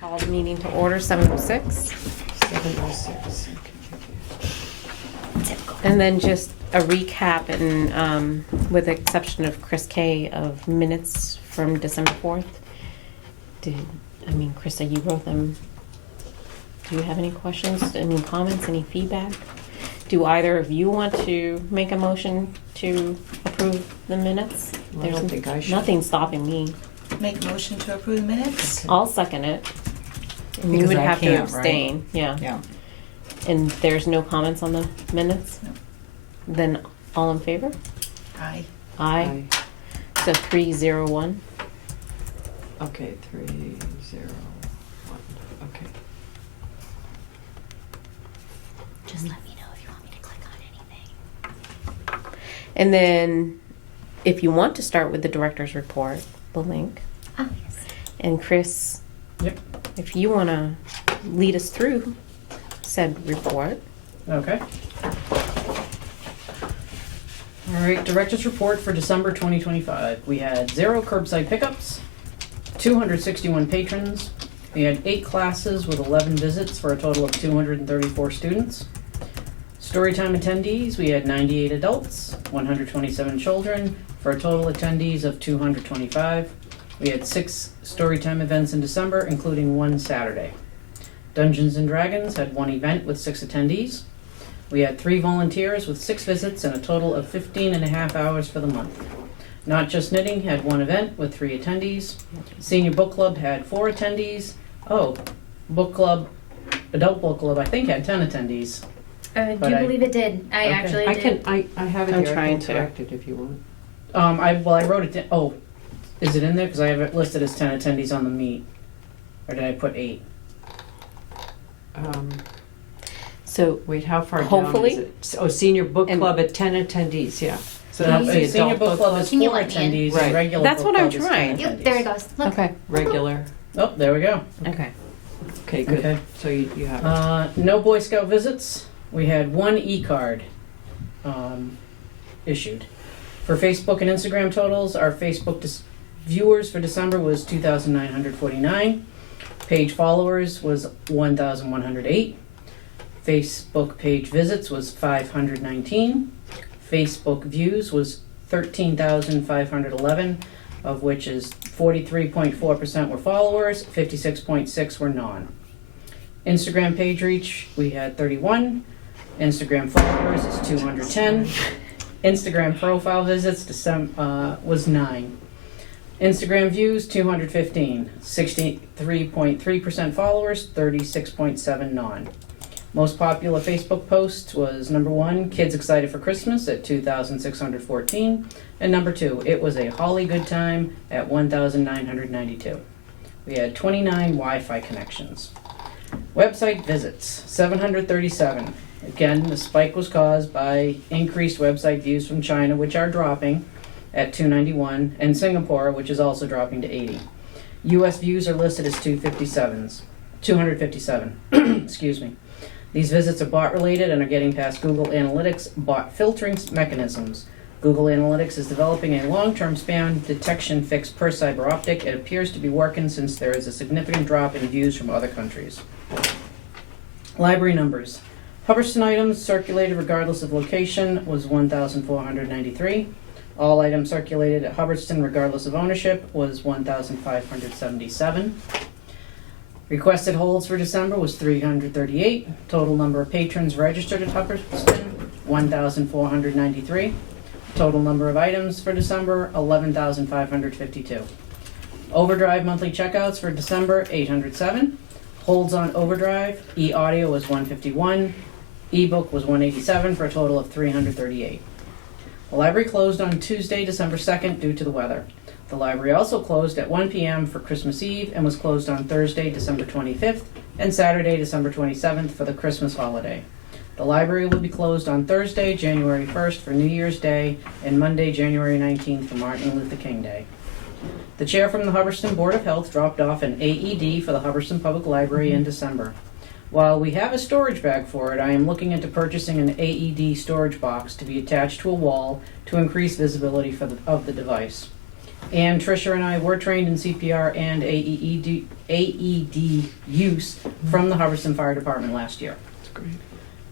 Call the meeting to order, 7:06. 7:06. And then just a recap and, with the exception of Chris K, of minutes from December 4th. Krista, you wrote them. Do you have any questions, any comments, any feedback? Do either of you want to make a motion to approve the minutes? Well, I don't think I should. Nothing stopping me. Make a motion to approve the minutes? I'll second it. And you Because would I have to can't, right? abstain, yeah. Yeah. And there's no comments on the minutes? No. Then all in favor? Aye. Aye. So 3-0-1. Okay, 3-0-1. Okay. Just let me know if you want me to click on anything. And then if you want to start with the director's report, the link. Oh, yes. And Chris, Yep. if you want to lead us through said report. Okay. All right, Director's Report for December 2025. We had 0 curbside pickups, 261 patrons. We had 8 classes with 11 visits for a total of 234 students. Storytime attendees, we had 98 adults, 127 children, for a total attendees of 225. We had 6 Storytime events in December, including 1 Saturday. Dungeons and Dragons had 1 event with 6 attendees. We had 3 volunteers with 6 visits and a total of 15 and a half hours for the month. Not Just Knitting had 1 event with 3 attendees. Senior Book Club had 4 attendees. Oh, Book Club, Adult Book Club, I think had 10 attendees. I But do I- believe it did. I Okay. actually I did. can, I have it I'm here, I trying can to. correct it if you want. I wrote it down. Oh, is it in there? Because I have it listed as 10 attendees on the meet. Or did I put 8? So Wait, how far Hopefully- down is it? Oh, Senior Book And- Club at 10 attendees, yeah. So No, that's the Senior adult Book Club is Can you 4 let me in? attendees Right. and regular That's Book what I'm Club is 10 trying. attendees. Yep, there it goes. Look. okay, Regular. Oh, there we go. okay. Okay, good. Okay. So you have it. No Boy Scout visits. We had 1 e-card issued. For Facebook and Instagram totals, our Facebook viewers for December was 2,949. Page followers was 1,108. Facebook page visits was 519. Facebook views was 13,511, of which is 43.4% were followers, 56.6 were non. Instagram page reach, we had 31. Instagram followers is 210. Instagram profile visits was 9. Instagram views, 215. 63.3% followers, 36.7 non. Most popular Facebook post was number 1, Kids Excited for Christmas at 2,614. And number 2, It Was a Holly Good Time at 1,992. We had 29 Wi-Fi connections. Website visits, 737. Again, the spike was caused by increased website views from China, which are dropping at 291, and Singapore, which is also dropping to 80. US views are listed as 257. Excuse me. These visits are bot related and are getting past Google Analytics bot filtering mechanisms. Google Analytics is developing a long-term spam detection fix per cyber optic. It appears to be working since there is a significant drop in views from other countries. Library numbers. Hubbardston items circulated regardless of location was 1,493. All items circulated at Hubbardston regardless of ownership was 1,577. Requested holds for December was 338. Total number of patrons registered at Hubbardston, 1,493. Total number of items for December, 11,552. Overdrive monthly checkouts for December, 807. Holds on Overdrive, e-audio was 151. Ebook was 187 for a total of 338. The library closed on Tuesday, December 2nd due to the weather. The library also closed at 1 p.m. for Christmas Eve and was closed on Thursday, December 25th and Saturday, December 27th for the Christmas holiday. The library will be closed on Thursday, January 1st for New Year's Day and Monday, January 19th for Martin Luther King Day. The chair from the Hubbardston Board of Health dropped off an AED for the Hubbardston Public Library in December. While we have a storage bag for it, I am looking into purchasing an AED storage box to be attached to a wall to increase visibility of the device. And Tricia and I were trained in CPR and AED use from the Hubbardston Fire Department last year. That's great.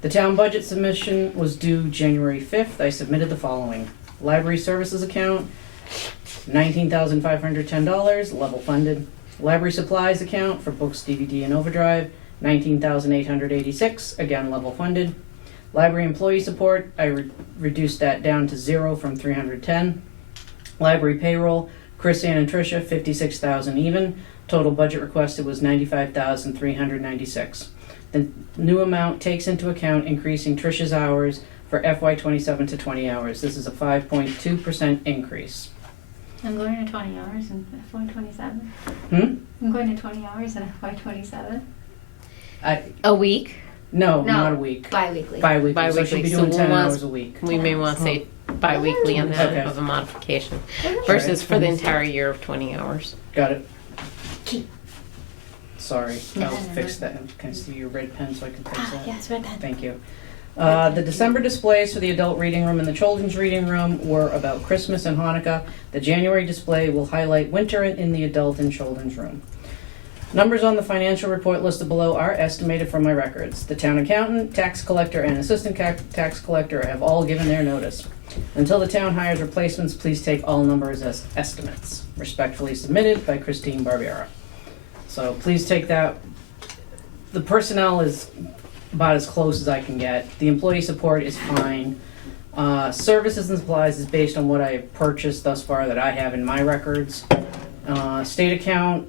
The town budget submission was due January 5th. I submitted the following. Library services account, $19,510, level funded. Library supplies account for books, DVD, and overdrive, $19,886, again level funded. Library employee support, I reduced that down to 0 from 310. Library payroll, Chris, Ann, and Tricia, $56,000 even. Total budget requested was $95,396. The new amount takes into account increasing Tricia's hours for FY27 to 20 hours. This is a 5.2% increase. I'm going to 20 hours in FY27. Hmm? I'm going to 20 hours in FY27. A week? No, No. not a week. Bi-weekly. Bi-weekly, so she'll be Bi-weekly. doing So 10 we'll hours a week. We may want to say bi-weekly on that Okay. of a modification versus for the entire year of 20 hours. Got it. Key. Sorry, No, I'll no, no. fix that. Can I see your red pen so I can fix that? Yes, red pen. Thank you. The December displays for the adult reading room and the children's reading room were about Christmas and Hanukkah. The January display will highlight winter in the adult and children's room. Numbers on the financial report listed below are estimated from my records. The town accountant, tax collector, and assistant tax collector have all given their notice. Until the town hires replacements, please take all numbers as estimates. Respectfully submitted by Christine Barbera. So please take that. The personnel is about as close as I can get. The employee support is fine. Services and supplies is based on what I have purchased thus far that I have in my records. State account,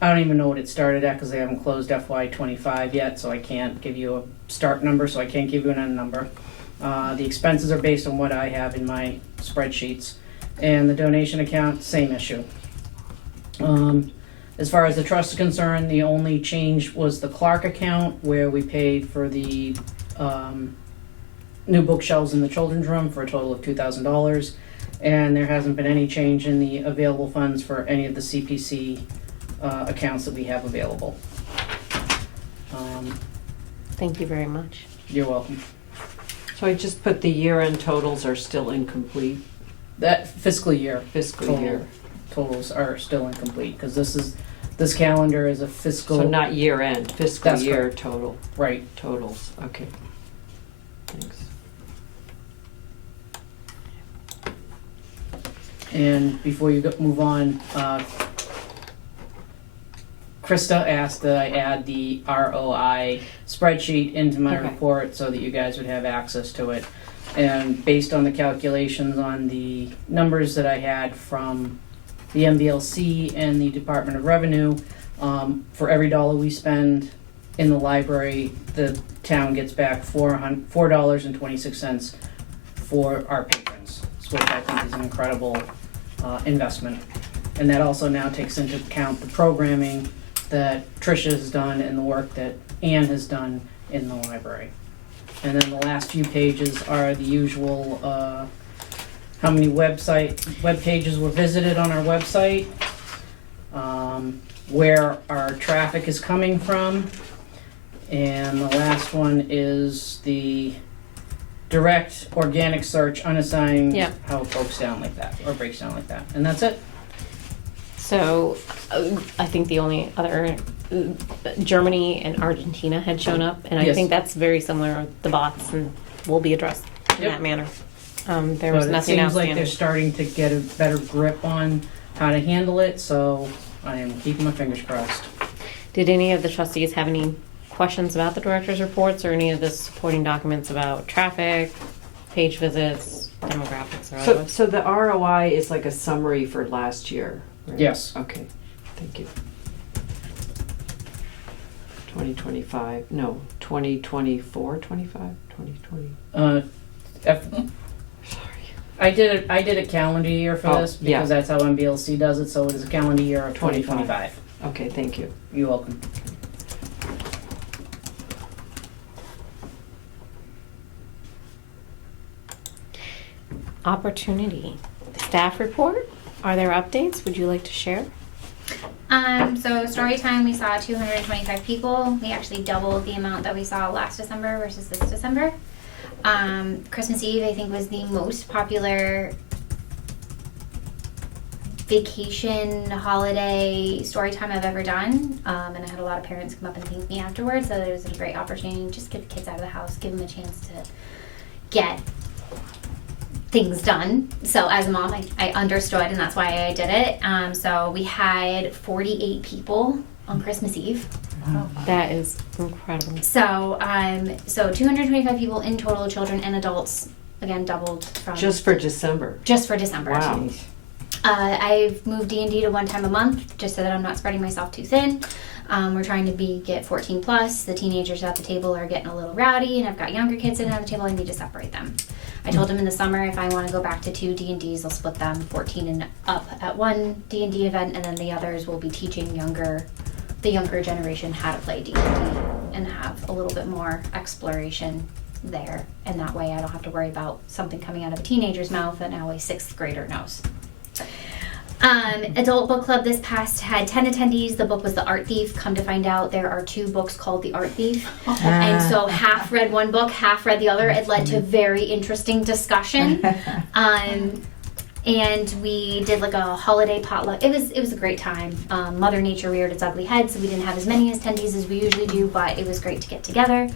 I don't even know what it started at because they haven't closed FY25 yet, so I can't give you a start number, so I can't give you an end number. The expenses are based on what I have in my spreadsheets. And the donation account, same issue. As far as the trust is concerned, the only change was the Clark account where we paid for the new bookshelves in the children's room for a total of $2,000. And there hasn't been any change in the available funds for any of the CPC accounts that we have available. Thank you very much. You're welcome. So I just put the year-end totals are still incomplete, That fiscal year fiscal year. totals are still incomplete because this calendar is a fiscal. So not year-end, fiscal That's year correct. total, Right. totals, okay. Thanks. And before you move on, Krista asked that I add the ROI spreadsheet into my Okay. report so that you guys would have access to it. And based on the calculations on the numbers that I had from the MBLC and the Department of Revenue, for every dollar we spend in the library, the town gets back $4.26 for our patrons, which I think is an incredible investment. And that also now takes into account the programming that Tricia has done and the work that Ann has done in the library. And then the last few pages are the usual, how many web pages were visited on our website, where our traffic is coming from, and the last one is the direct organic search unassigned, Yep. how it breaks down like that, and that's it. So I think the only other, Germany and Argentina had shown up, and I Yes. think that's very similar. The bots and will be addressed in Yep. that manner. There was But nothing it seems like outstanding. they're starting to get a better grip on how to handle it, so I am keeping my fingers crossed. Did any of the trustees have any questions about the director's reports or any of the supporting documents about traffic, page visits, demographics, or So, otherwise? so the ROI is like a summary for last year, right? Yes. Okay, thank you. 2025, no, 2024, 25, 2020, sorry. I did a calendar year for Oh, this yeah. because that's how MBLC does it, so it is a calendar year of 2025. Okay, thank you. You're welcome. Opportunity. Staff report. Are there updates? Would you like to share? So story time, we saw 225 people. We actually doubled the amount that we saw last December versus this December. Christmas Eve, I think, was the most popular vacation holiday story time I've ever done. And I had a lot of parents come up and thank me afterwards, so it was a great opportunity to just get the kids out of the house, give them a chance to get things done. So as a mom, I understood, and that's why I did it. So we had 48 people on Christmas Eve. That is incredible. So 225 people in total, children and adults. Again, doubled from Just for December. just for December. Wow. I've moved D&D to one time a month just so that I'm not spreading myself too thin. We're trying to get 14 plus. The teenagers at the table are getting a little rowdy, and I've got younger kids sitting at the table. I need to separate them. I told them in the summer if I want to go back to 2 D&Ds, I'll split them 14 and up at one D&D event, and then the others will be teaching the younger generation how to play D&D and have a little bit more exploration there. And that way I don't have to worry about something coming out of a teenager's mouth that now a 6th grader knows. Adult book club this past had 10 attendees. The book was The Art Thief. Come to find out, there are 2 books called The Art Thief. And so half read one book, half read the other. It led to very interesting discussion. And we did like a holiday potluck. It was a great time. Mother Nature reared its ugly head, so we didn't have as many attendees as we usually do, but it was great to get together.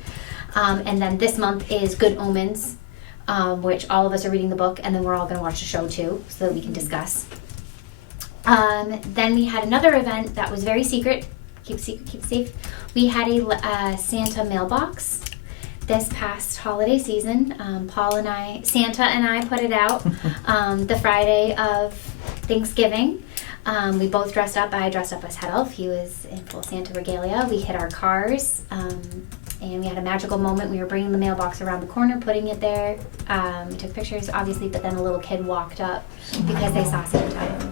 And then this month is Good Omens, which all of us are reading the book, and then we're all going to watch the show too, so that we can discuss. Then we had another event that was very secret. Keep it safe. We had a Santa mailbox this past holiday season. Santa and I put it out the Friday of Thanksgiving. We both dressed up. I dressed up as Head Elf. He was in full Santa regalia. We hit our cars, and we had a magical moment. We were bringing the mailbox around the corner, putting it there. We took pictures, obviously, but then a little kid walked up because they saw Santa.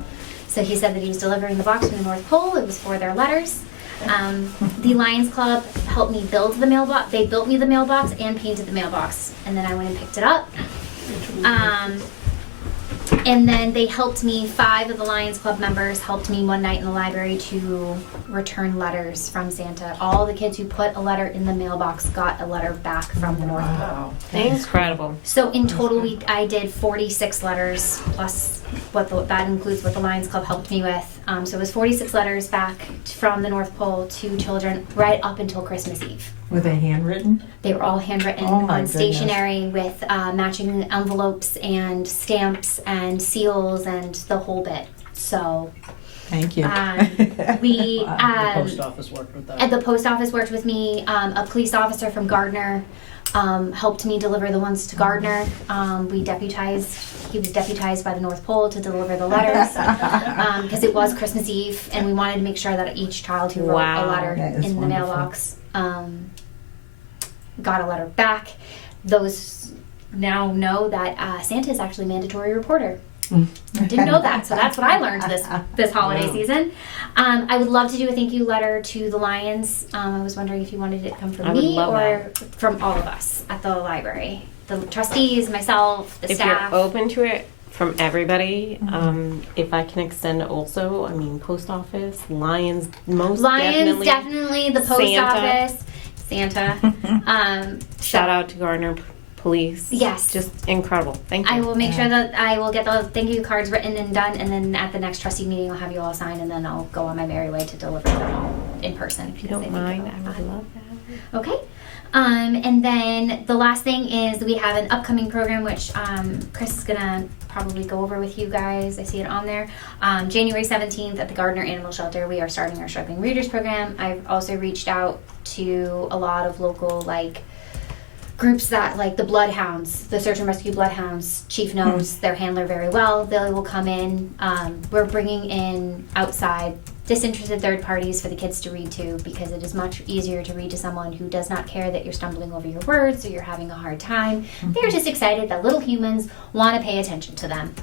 So he said that he was delivering the box from the North Pole. It was for their letters. The Lions Club helped me build the mailbox. They built me the mailbox and painted the mailbox. And then I went and picked it up. And then they helped me, 5 of the Lions Club members helped me one night in the library to return letters from Santa. All the kids who put a letter in the mailbox got a letter back from the North Pole. Incredible. So in total, I did 46 letters, plus that includes what the Lions Club helped me with. So it was 46 letters back from the North Pole to children right up until Christmas Eve. Were they handwritten? They were all handwritten Oh my on stationery with matching envelopes and stamps and seals and the whole bit. So Thank you. we The post office worked with that. at the post office worked with me. A police officer from Gardner helped me deliver the ones to Gardner. He was deputized by the North Pole to deliver the letters because it was Christmas Eve, and we wanted to make sure that each child who wrote a letter That is in the wonderful. mailbox got a letter back. Those now know that Santa is actually a mandatory reporter. Didn't know that, so that's what I learned this holiday season. I would love to do a thank you letter to the Lions. I was wondering if you wanted it to come I from would me love or from all of us at the library. The trustees, myself, the If staff. you're open to it from everybody, if I can extend also, I mean, post office, Lions, most Lions, definitely. the post Santa. office, Santa. Shout out to Gardner Police. Yes. Just incredible. Thank you. I will make sure that I will get the thank you cards written and done, and then at the next trustee meeting, I'll have you all sign, and then I'll go on my merry way to deliver them all in person. If you don't mind, I would love that. Okay. And then the last thing is we have an upcoming program, which Chris is gonna probably go over with you guys. I see it on there. January 17th at the Gardner Animal Shelter, we are starting our Struggling Readers program. I've also reached out to a lot of local groups that the Bloodhounds, the Search and Rescue Bloodhounds. Chief knows their handler very well. They will come in. We're bringing in outside disinterested third parties for the kids to read to, because it is much easier to read to someone who does not care that you're stumbling over your words or you're having a hard time. They're just excited that little humans want to pay attention to them.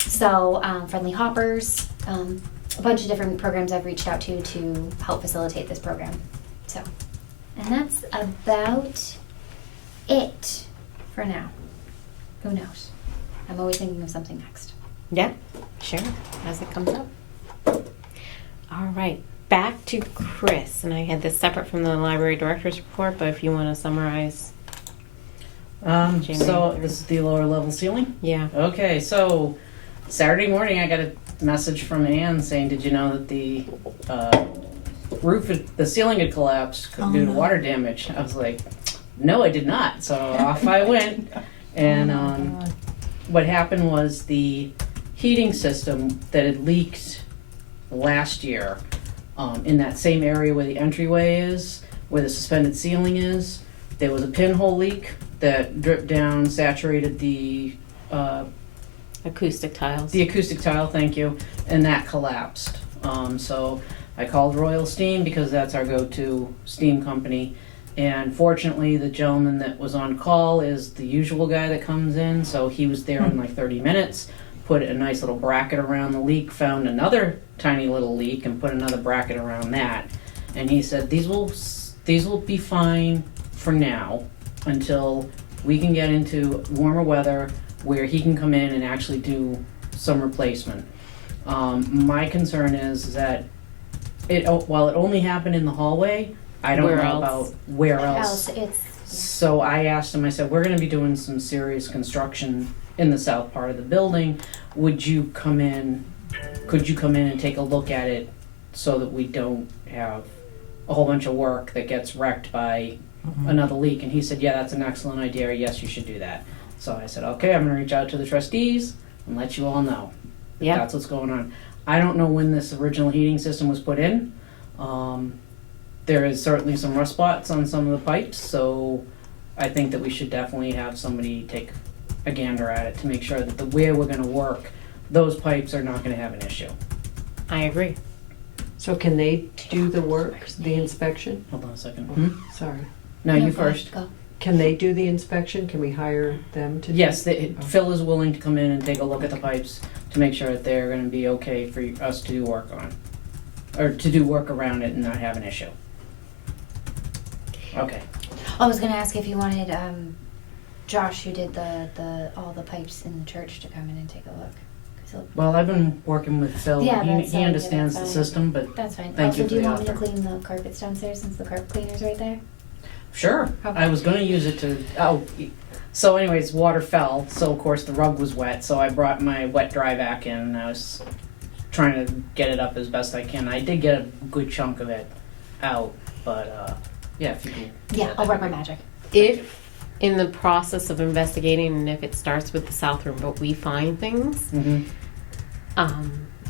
So Friendly Hoppers, a bunch of different programs I've reached out to help facilitate this program. So, and that's about it for now. Who knows? I'm always thinking of something next. Yeah, sure, as it comes up. All right, back to Chris, and I had this separate from the library director's report, but if you want to summarize. So this is the lower level ceiling. Yeah. Okay, so Saturday morning, I got a message from Ann saying, "Did you know that the the ceiling had collapsed Oh, due to no. water damage?" I was like, "No, I did not." So off I went, and God. what happened was the heating system that had leaked last year in that same area where the entryway is, where the suspended ceiling is, there was a pinhole leak that dripped down, saturated the Acoustic tiles. acoustic tile, thank you, and that collapsed. So I called Royal Steam because that's our go-to steam company. And fortunately, the gentleman that was on call is the usual guy that comes in, so he was there in like 30 minutes, put a nice little bracket around the leak, found another tiny little leak, and put another bracket around that. And he said, these will be fine for now until we can get into warmer weather where he can come in and actually do some replacement. My concern is that while it only happened in the hallway, I don't Where know else? about where else. It's So I asked him, I said, we're gonna be doing some serious construction in the south part of the building. Could you come in and take a look at it so that we don't have a whole bunch of work that gets wrecked by another leak? And he said, yeah, that's an excellent idea. Yes, you should do that. So I said, okay, I'm gonna reach out to the trustees and let you all know. Yeah. That's what's going on. I don't know when this original heating system was put in. There is certainly some rust spots on some of the pipes, so I think that we should definitely have somebody take a gander at it to make sure that where we're gonna work, those pipes are not gonna have an issue. I agree. So can they do the work, the inspection? Hold on a second. Sorry. No, you first. Go. Can they do the inspection? Can we hire them to? Yes, Phil is willing to come in and take a look at the pipes to make sure that they're gonna be okay for us to do work on. Or to do work around it and not have an issue. Okay. I was gonna ask if you wanted Josh, who did the all the pipes in the church, to come in and take a look. 'Cause Well, I've been working with Phil. Yeah, He that's fine, understands that's the fine. system, but that's fine. Thank Also, you do for you the want me to offer. clean the carpets downstairs since the carpet cleaner's right there? sure. Okay. I was gonna use it to, so anyways, water fell, so of course the rug was wet, so I brought my wet dry vac in and I was trying to get it up as best I can. I did get a good chunk of it out, but yeah, if you can. Yeah, I'll work my magic. If in the process of investigating, and if it starts with the south room, but we find things, Mm-hmm.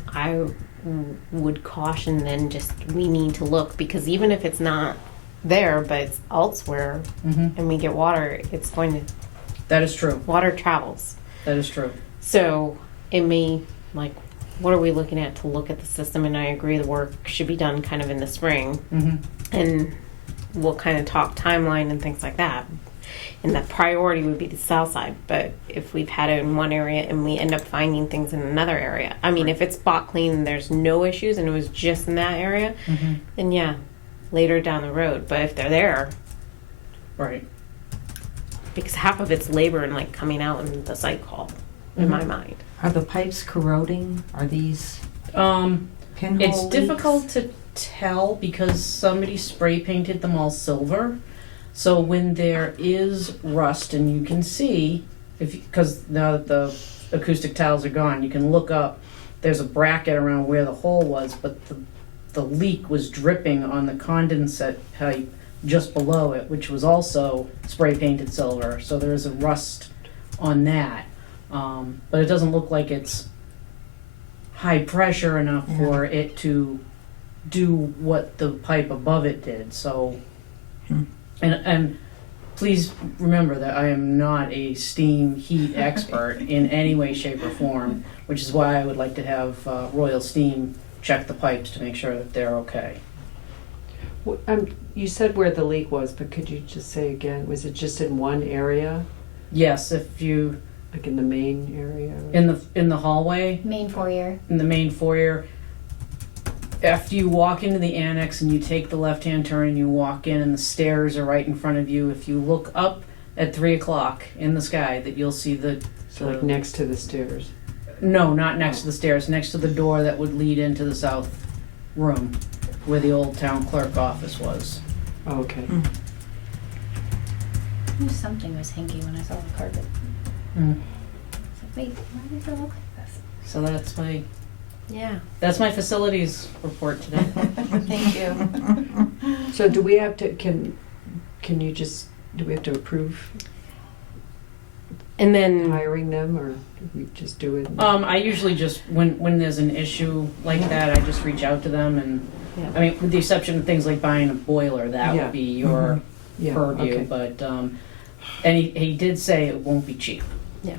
I would caution then just we need to look, because even if it's not there but it's elsewhere Mm-hmm. and we get water, it's going to, That is true. water travels. That is true. So it may, like, what are we looking at to look at the system? And I agree the work should be done kind of in the spring, Mm-hmm. and we'll kind of talk timeline and things like that. And the priority would be the south side, but if we've had it in one area and we end up finding things in another area, I mean, if it's spot clean and there's no issues and it was just in that area, Mm-hmm. then yeah, later down the road. But if they're there, Right. because half of it's labor and like coming out in the site call, in my mind. Are the pipes corroding? Are these pinhole It's leaks? difficult to tell because somebody spray painted them all silver. So when there is rust, and you can see, because now that the acoustic tiles are gone, you can look up. There's a bracket around where the hole was, but the leak was dripping on the condensate pipe just below it, which was also spray painted silver. So there is a rust on that, but it doesn't look like it's high pressure enough Yeah. for it to do what the pipe above it did. So, and please remember that I am not a steam heat expert in any way, shape, or form, which is why I would like to have Royal Steam check the pipes to make sure that they're okay. You said where the leak was, but could you just say again? Was it just in one area, Yes, if you like in the main area? in the hallway, Main foyer. in the main foyer, after you walk into the annex and you take the left-hand turn and you walk in and the stairs are right in front of you, if you look up at 3 o'clock in the sky, that you'll see So like next to the stairs. no, not next to the stairs, next to the door that would lead into the south room where the old town clerk office was. Oh, okay. I knew something was hinky when I saw the carpet. Mm. I was like, wait, why does it look like this? So Yeah. that's my facilities report today. Thank you. So do we have to, can you just, do we have to approve And then hiring them, or do we just do it? I usually just, when there's an issue like that, I just reach out to them and, Yeah. I mean, with the exception of things like buying a boiler, that Yeah. would be your Yeah, purview, okay. but, and he did say it won't be cheap. Yeah.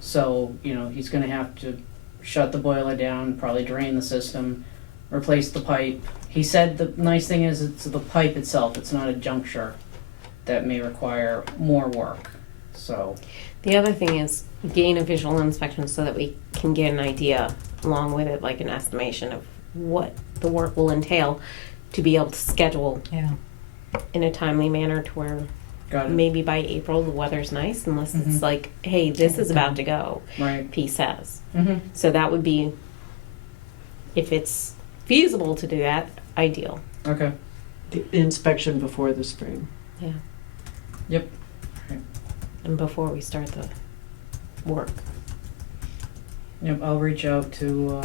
So, he's gonna have to shut the boiler down, probably drain the system, replace the pipe. He said the nice thing is it's the pipe itself, it's not a juncture that may require more work, so. the other thing is gain a visual inspection so that we can get an idea along with it, like an estimation of what the work will entail to be able to schedule Yeah. in a timely manner to where Got it, maybe by April the weather's nice, unless it's Mhm. like, hey, this is about to go, right. P says. Mm-hmm. So that would be, if it's feasible to do that, ideal. Okay. The inspection before the spring. Yeah. Yep. And before we start the work. Yep, I'll reach out to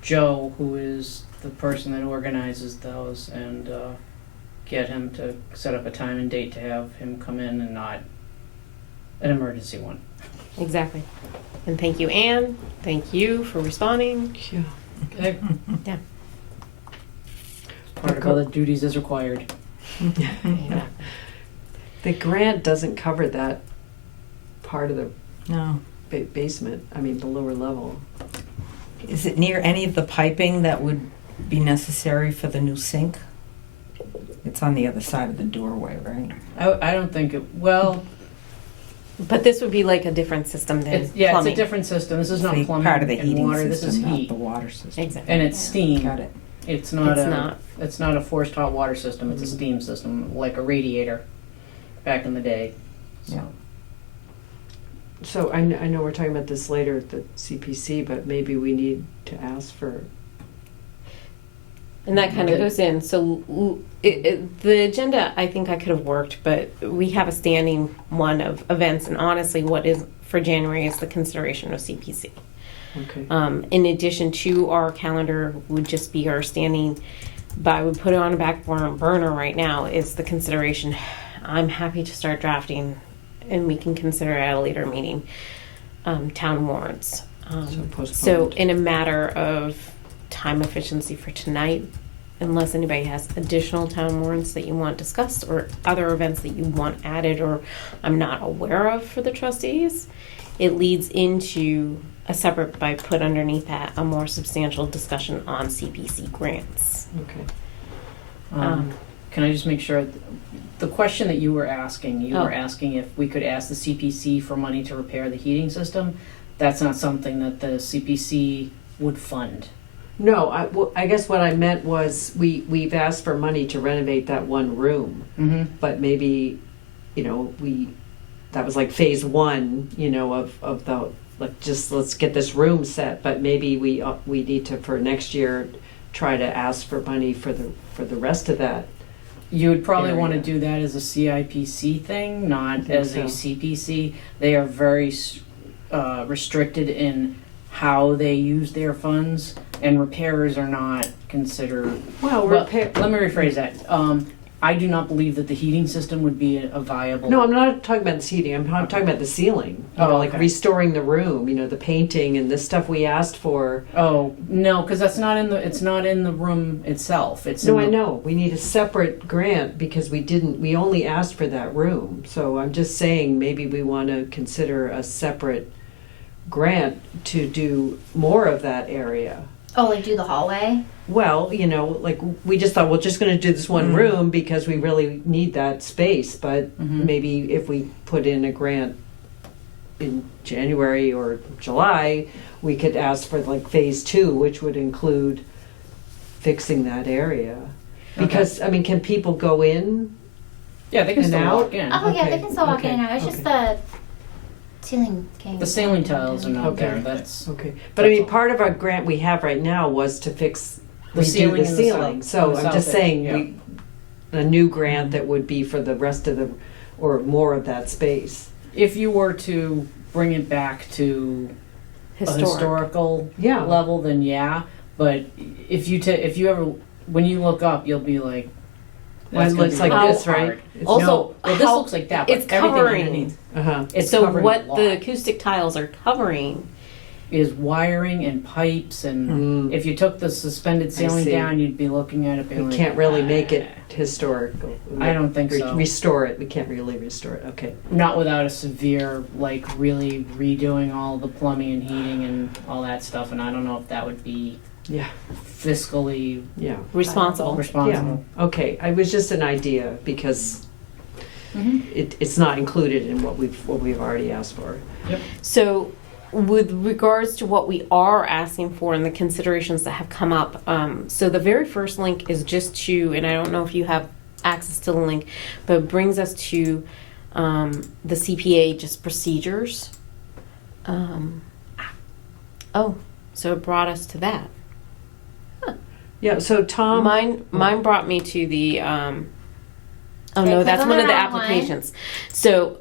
Joe, who is the person that organizes those, and get him to set up a time and date to have him come in and not an emergency one. Exactly. And thank you, Anne. Thank you for responding. Yeah. Okay. Yeah. Part of other duties is required. Yeah. The grant doesn't cover that part of the No. basement, I mean, the lower level. Is it near any of the piping that would be necessary for the new sink? It's on the other side of the doorway, right? I don't think it, well, But this would be like a different system than it's a plumbing. different system. This is not The plumbing part of the and heating water, this is system, not heat. the water system. Exactly. And it's steam. Got it. It's not It's a, not. it's not a forced hot water system, it's a steam system, like a radiator back in the day. So. Yeah. So I know we're talking about this later at the CPC, but maybe we need to ask for, And that kind of The- goes in. So the agenda, I think I could have worked, but we have a standing one of events, and honestly, what is for January is the consideration of CPC. okay. In addition to our calendar would just be our standing, but I would put it on a back burner right now is the consideration. I'm happy to start drafting, and we can consider at a later meeting, town warrants. So postponed. in a matter of time efficiency for tonight, unless anybody has additional town warrants that you want discussed or other events that you want added or I'm not aware of for the trustees, it leads into a separate, by put underneath that, a more substantial discussion on CPC grants. Okay. Can I just make sure, the question that you were asking, Oh. asking if we could ask the CPC for money to repair the heating system. That's not something that the CPC would fund. No, I guess what I meant was we've asked for money to renovate that one room, Mm-hmm. but maybe, that was like phase one, of the, like, just let's get this room set, but maybe we need to, for next year, try to ask for money for the rest of that. You would probably want to Area. do that as a CIPC thing, not think as so. a CPC. They are very restricted in how they use their funds, and repairers are not considered. Well, Well, repair. let me rephrase that. I do not believe that the heating system would be a viable. No, I'm not talking about the seating. I'm talking about the ceiling. Like okay. restoring the room. The painting and the stuff we asked for. Oh no, because that's not in the. It's not in the room itself. It's No, in I the, know. We need a separate grant because we only asked for that room. So I'm just saying maybe we want to consider a separate grant to do more of that area. Oh, like do the hallway? Well, like we just thought we're just going to do this one Mhm. room because we really need that space. But Mhm. maybe if we put in a grant in January or July, we could ask for like phase 2, which would include fixing that area. Because can people go in? Yeah, they can And still out? walk in. Oh yeah, they Okay, can still walk okay, in and out. It's just okay. the ceiling came. The ceiling tiles are not Okay. there. That's Okay, but I mean, That's all. part of our grant we have right now was to fix The redo ceiling the in the ceiling. south- So in the I'm south just end, saying, yeah. a new grant that would be for the rest of the, or more of that space. if you were to bring it back to historical Yeah. level, then yeah. But if you ever, when you look up, you'll be like, Well, that's it gonna looks be like really this, right? hard. It's- Also, No, well, this how- looks like that, but it's everything covering. underneath, Uh-huh. it's So covering what a lot. the acoustic tiles are covering. Is wiring and pipes, and Mm. if you took the suspended ceiling see. down, you'd be looking at it being We like, can't really make it historical. I don't think so. Restore it. We can't really restore it. Okay. Not without a severe, like, really redoing all the plumbing and heating and all that stuff, and I don't know if that would be Yeah. fiscally Yeah. Responsible. responsible. Okay. It was just an idea because it's not included in what we've already asked for. So, with regards to what we are asking for and the considerations that have come up, so the very first link is just to, and I don't know if you have access to the link, but it brings us to the CPA just procedures. Oh, so it brought us to that. Yeah. So Tom. Mine brought me to the. Oh Did I no, click that's on one the of the wrong one? applications. So,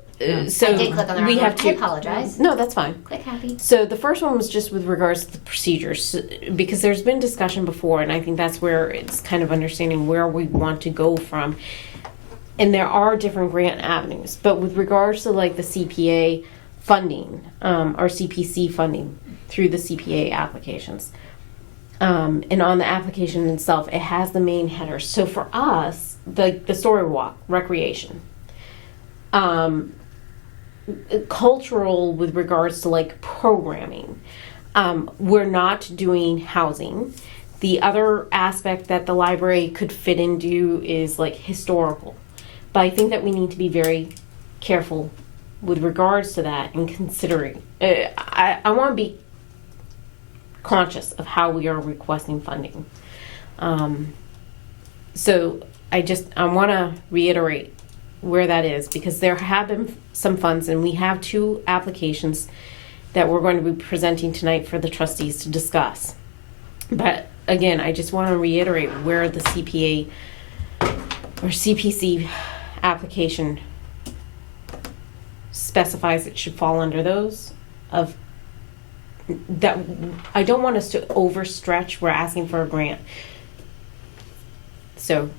so I did click on the we wrong have one. to. I apologize. No, that's fine. Click happy. So the first one was just with regards to the procedures, because there's been discussion before, and I think that's where it's kind of understanding where we want to go from. And there are different grant avenues, but with regards to like the CPA funding, or CPC funding through the CPA applications, and on the application itself, it has the main header. So for us, the story walk, recreation, cultural with regards to like programming, we're not doing housing. The other aspect that the library could fit into is like historical, but I think that we need to be very careful with regards to that and considering. I want to be conscious of how we are requesting funding. So I want to reiterate where that is, because there have been some funds, and we have 2 applications that we're going to be presenting tonight for the trustees to discuss. But again, I just want to reiterate where the CPA or CPC application specifies it should fall under those of that. I don't want us to overstretch. We're asking for a grant. So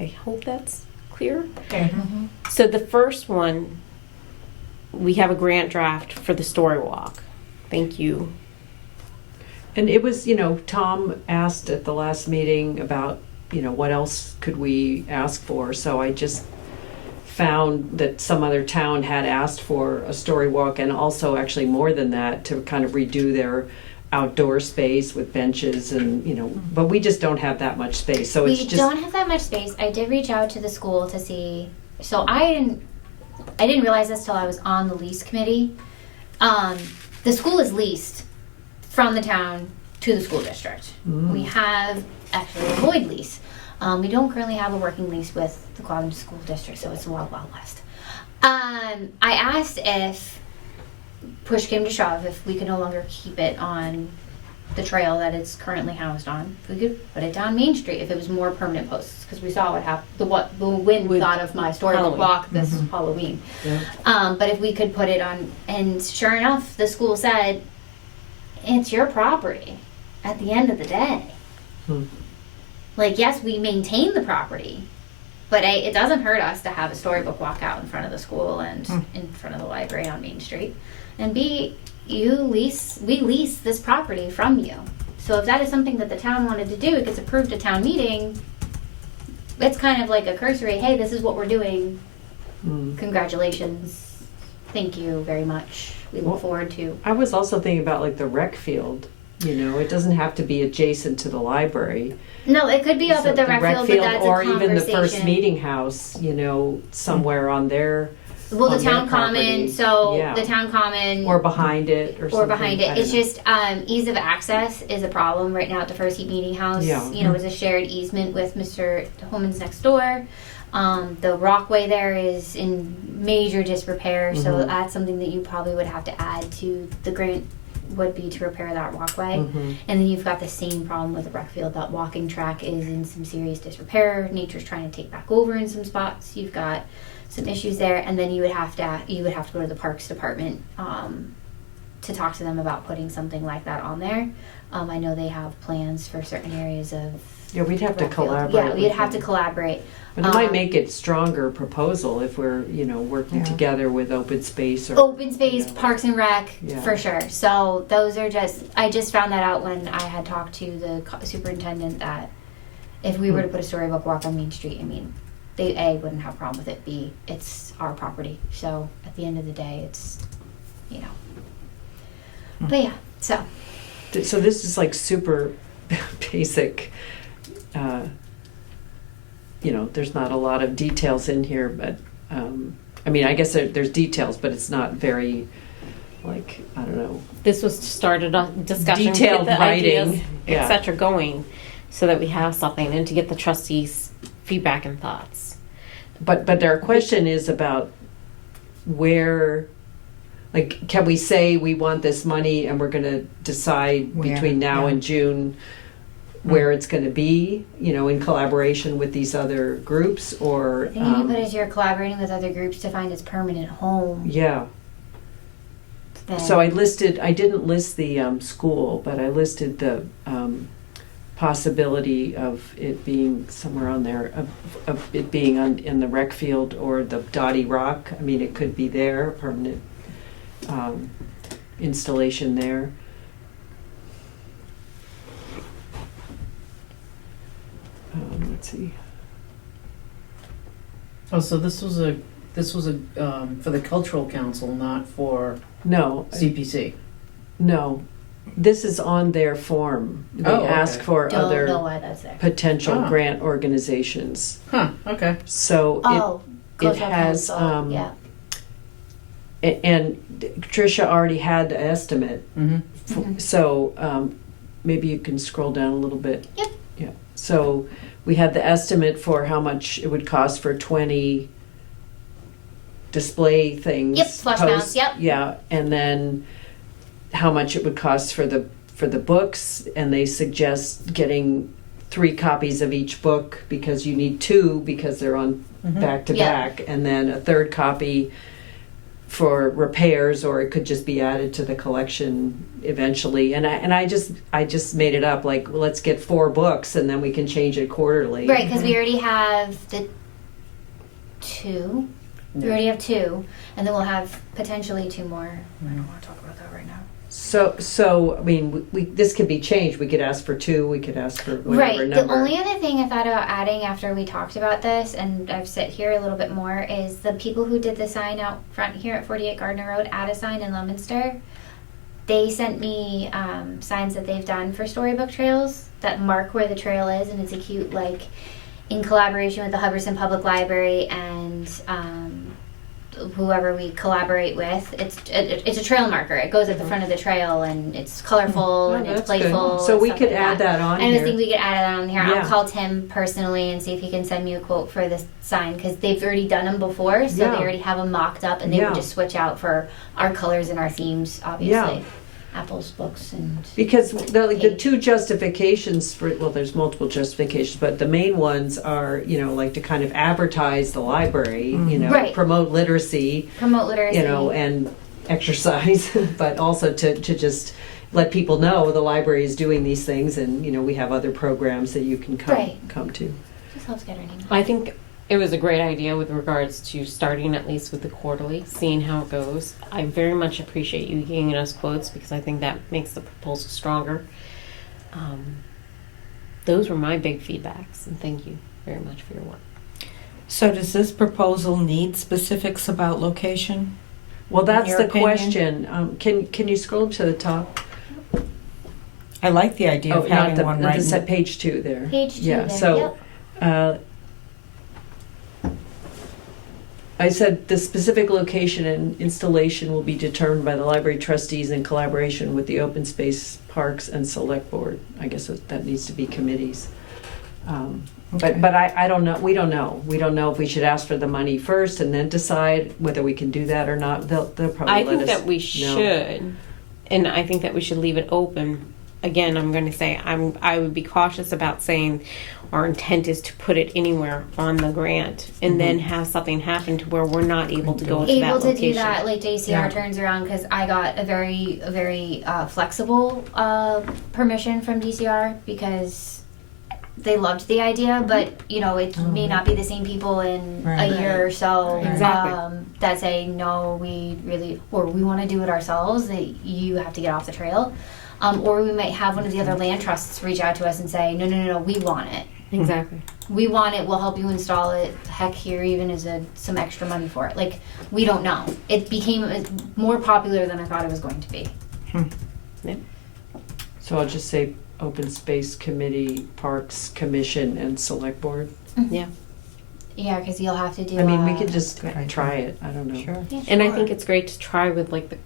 I hope that's clear. So the first one, we have a grant draft for the story walk. Thank you. And it was, Tom asked at the last meeting about, what else could we ask for? So I just found that some other town had asked for a story walk, and also actually more than that, to kind of redo their outdoor space with benches and, but we just don't have that much space. So it's We just. don't have that much space. I did reach out to the school to see. So I didn't realize this till I was on the lease committee. The school is leased from the town to the school district. We have actually a void lease. We don't currently have a working lease with the Quabbin School District, so it's a wild, wild west. I asked if push came to shove, if we could no longer keep it on the trail that it's currently housed on, if we could put it down Main Street, if it was more permanent posts, because we saw what happened, the wind With thought of my storybook Halloween. walk this Halloween. Yeah. But if we could put it on, and sure enough, the school said, it's your property at the end of the day. Like, yes, we maintain the property, but A, it doesn't hurt us to have a storybook walk out in front of the school and in front of the library on Main Street. And B, we lease this property from you. So if that is something that the town wanted to do, it gets approved at town meeting, it's kind of like a cursory, hey, this is what we're doing. Congratulations. Thank you very much. We look forward to. I was also thinking about like the rec field. It doesn't have to be adjacent to the library. No, it could be up So at the rec field, but that's or a conversation. even the first meeting house, somewhere on there, Well, the on their town property. common, so Yeah. the town common or behind it, or something. or behind I it. don't It's know. just ease of access is a problem right now at the First Heat Meeting House. Yeah. It's a shared easement with Mr. Holman's next door. The walkway there is in major disrepair, so that's something that you probably would have to add to the grant would be to repair that walkway. And then you've got the same problem with the rec field. That walking track is in some serious disrepair. Nature's trying to take back over in some spots. You've got some issues there, and then you would have to go to the Parks Department to talk to them about putting something like that on there. I know they have plans for certain areas of. Yeah, we'd have to rec field. collaborate. Yeah, we'd with have to them. collaborate. But it might make it stronger proposal if we're, working Yeah. together with open space or. Open space, you know. parks and rec, Yeah. for sure. So those are I just found that out when I had talked to the superintendent that if we were to put a storybook walk on Main Street, I mean, they A, wouldn't have a problem with it, B, it's our property. So at the end of the day, it's, But yeah, so. So this is like super basic, there's not a lot of details in here, but, I guess there's details, but it's not very, I don't know. This was started on discussion, Detailed get the writing, ideas, yeah. et cetera, going, so that we have something, and to get the trustees' feedback and thoughts. But our question is about where, can we say we want this money and we're gonna decide Where, between now yeah. and June where it's gonna be, in collaboration with these other groups, or? I think if you put as you're collaborating with other groups to find its permanent home, Yeah, then. so I didn't list the school, but I listed the possibility of it being somewhere on there, of it being in the rec field or the Dottie Rock. I mean, it could be there, permanent installation there. Let's see. Oh, so this was a for the cultural council, not for No, CPC. no. This is on their form. They Oh, okay. ask for Don't know other why that's there. potential Ah. grant organizations. Huh, okay. So Oh, it cultural has, council, yeah. and Tricia already had the estimate. Mm-hmm. Mhm. So maybe you can scroll down a little bit. Yep. Yeah. So we had the estimate for how much it would cost for 20 display things. Yep, flush mounts, yep. Yeah, and then how much it would cost for the books, and they suggest getting 3 copies of each book because you need 2 because they're on Mhm. back to Yeah. back, and then a 3rd copy for repairs, or it could just be added to the collection eventually. And I just made it up, well, let's get 4 books and then we can change it quarterly. Right, because we already have the 2. We Yeah. already have 2, and then we'll have potentially 2 more. I don't want to talk about that right now. So I mean, this could be changed. We could ask for 2. We could ask for whatever Right. number. The only other thing I thought about adding after we talked about this, and I've sit here a little bit more, is the people who did the sign out front here at 48 Gardner Road, add a sign in Leominster. They sent me signs that they've done for storybook trails that mark where the trail is, and it's a cute, in collaboration with the Hubbardson Public Library and whoever we collaborate with. It's a trail marker. It goes at the front of the trail, and it's colorful Oh, and it's that's good. playful. So and we stuff could like add that on I here. just think we could add it on here. Yeah. I'll call Tim personally and see if he can send me a quote for this sign, because they've already done them before, so Yeah. they already have them mocked up, and they Yeah. would just switch out for our colors and our themes, obviously. Yeah. Apples, books, and Because the 2 justifications for, there's multiple justifications, but the main ones are, to kind of advertise the library, Right. promote literacy, promote literacy. and exercise, but also to just let people know the library is doing these things, and, we have other programs that you can Right. come to. Just helps get our name out. I think it was a great idea with regards to starting at least with the quarterly, seeing how it goes. I very much appreciate you giving us quotes, because I think that makes the proposal stronger. Those were my big feedbacks, and thank you very much for your work. So does this proposal need specifics about location? Well, that's your the opinion? question. Can you scroll to the top? I like the idea of not having one right. this at page 2 there. Page 2 Yeah, there. so, Yep. I said the specific location and installation will be determined by the library trustees in collaboration with the open space, parks, and select board. I guess that needs to be committees. Okay. But I don't know. We don't know. We don't know if we should ask for the money first and then decide whether we can do that or not. They'll probably I let think us that we know. should, and I think that we should leave it open. Again, I'm going to say I would be cautious about saying our intent is to put it anywhere on the grant and then have something happen to where we're not able to go into that Able to location. do that, like JCR Yeah. turns around, because I got a very flexible permission from DCR, because they loved the idea, but you know it may not be the same people in Right. a year or so Exactly. that say no, we really, or we want to do it ourselves. That you have to get off the trail, or we might have one of the other land trusts reach out to us and say no, we want it. Exactly. We want it, we'll help you install it. Heck, here even is some extra money for it. Like, we don't know. It became more popular than I thought it was going to be. So I'll just say Open Space Committee, Parks Commission, and Select Board. Yeah. Yeah, because you'll have to do. I mean, we could just Good idea. try it, I don't know. Sure. Yeah, And I sure. think it's great to try with like the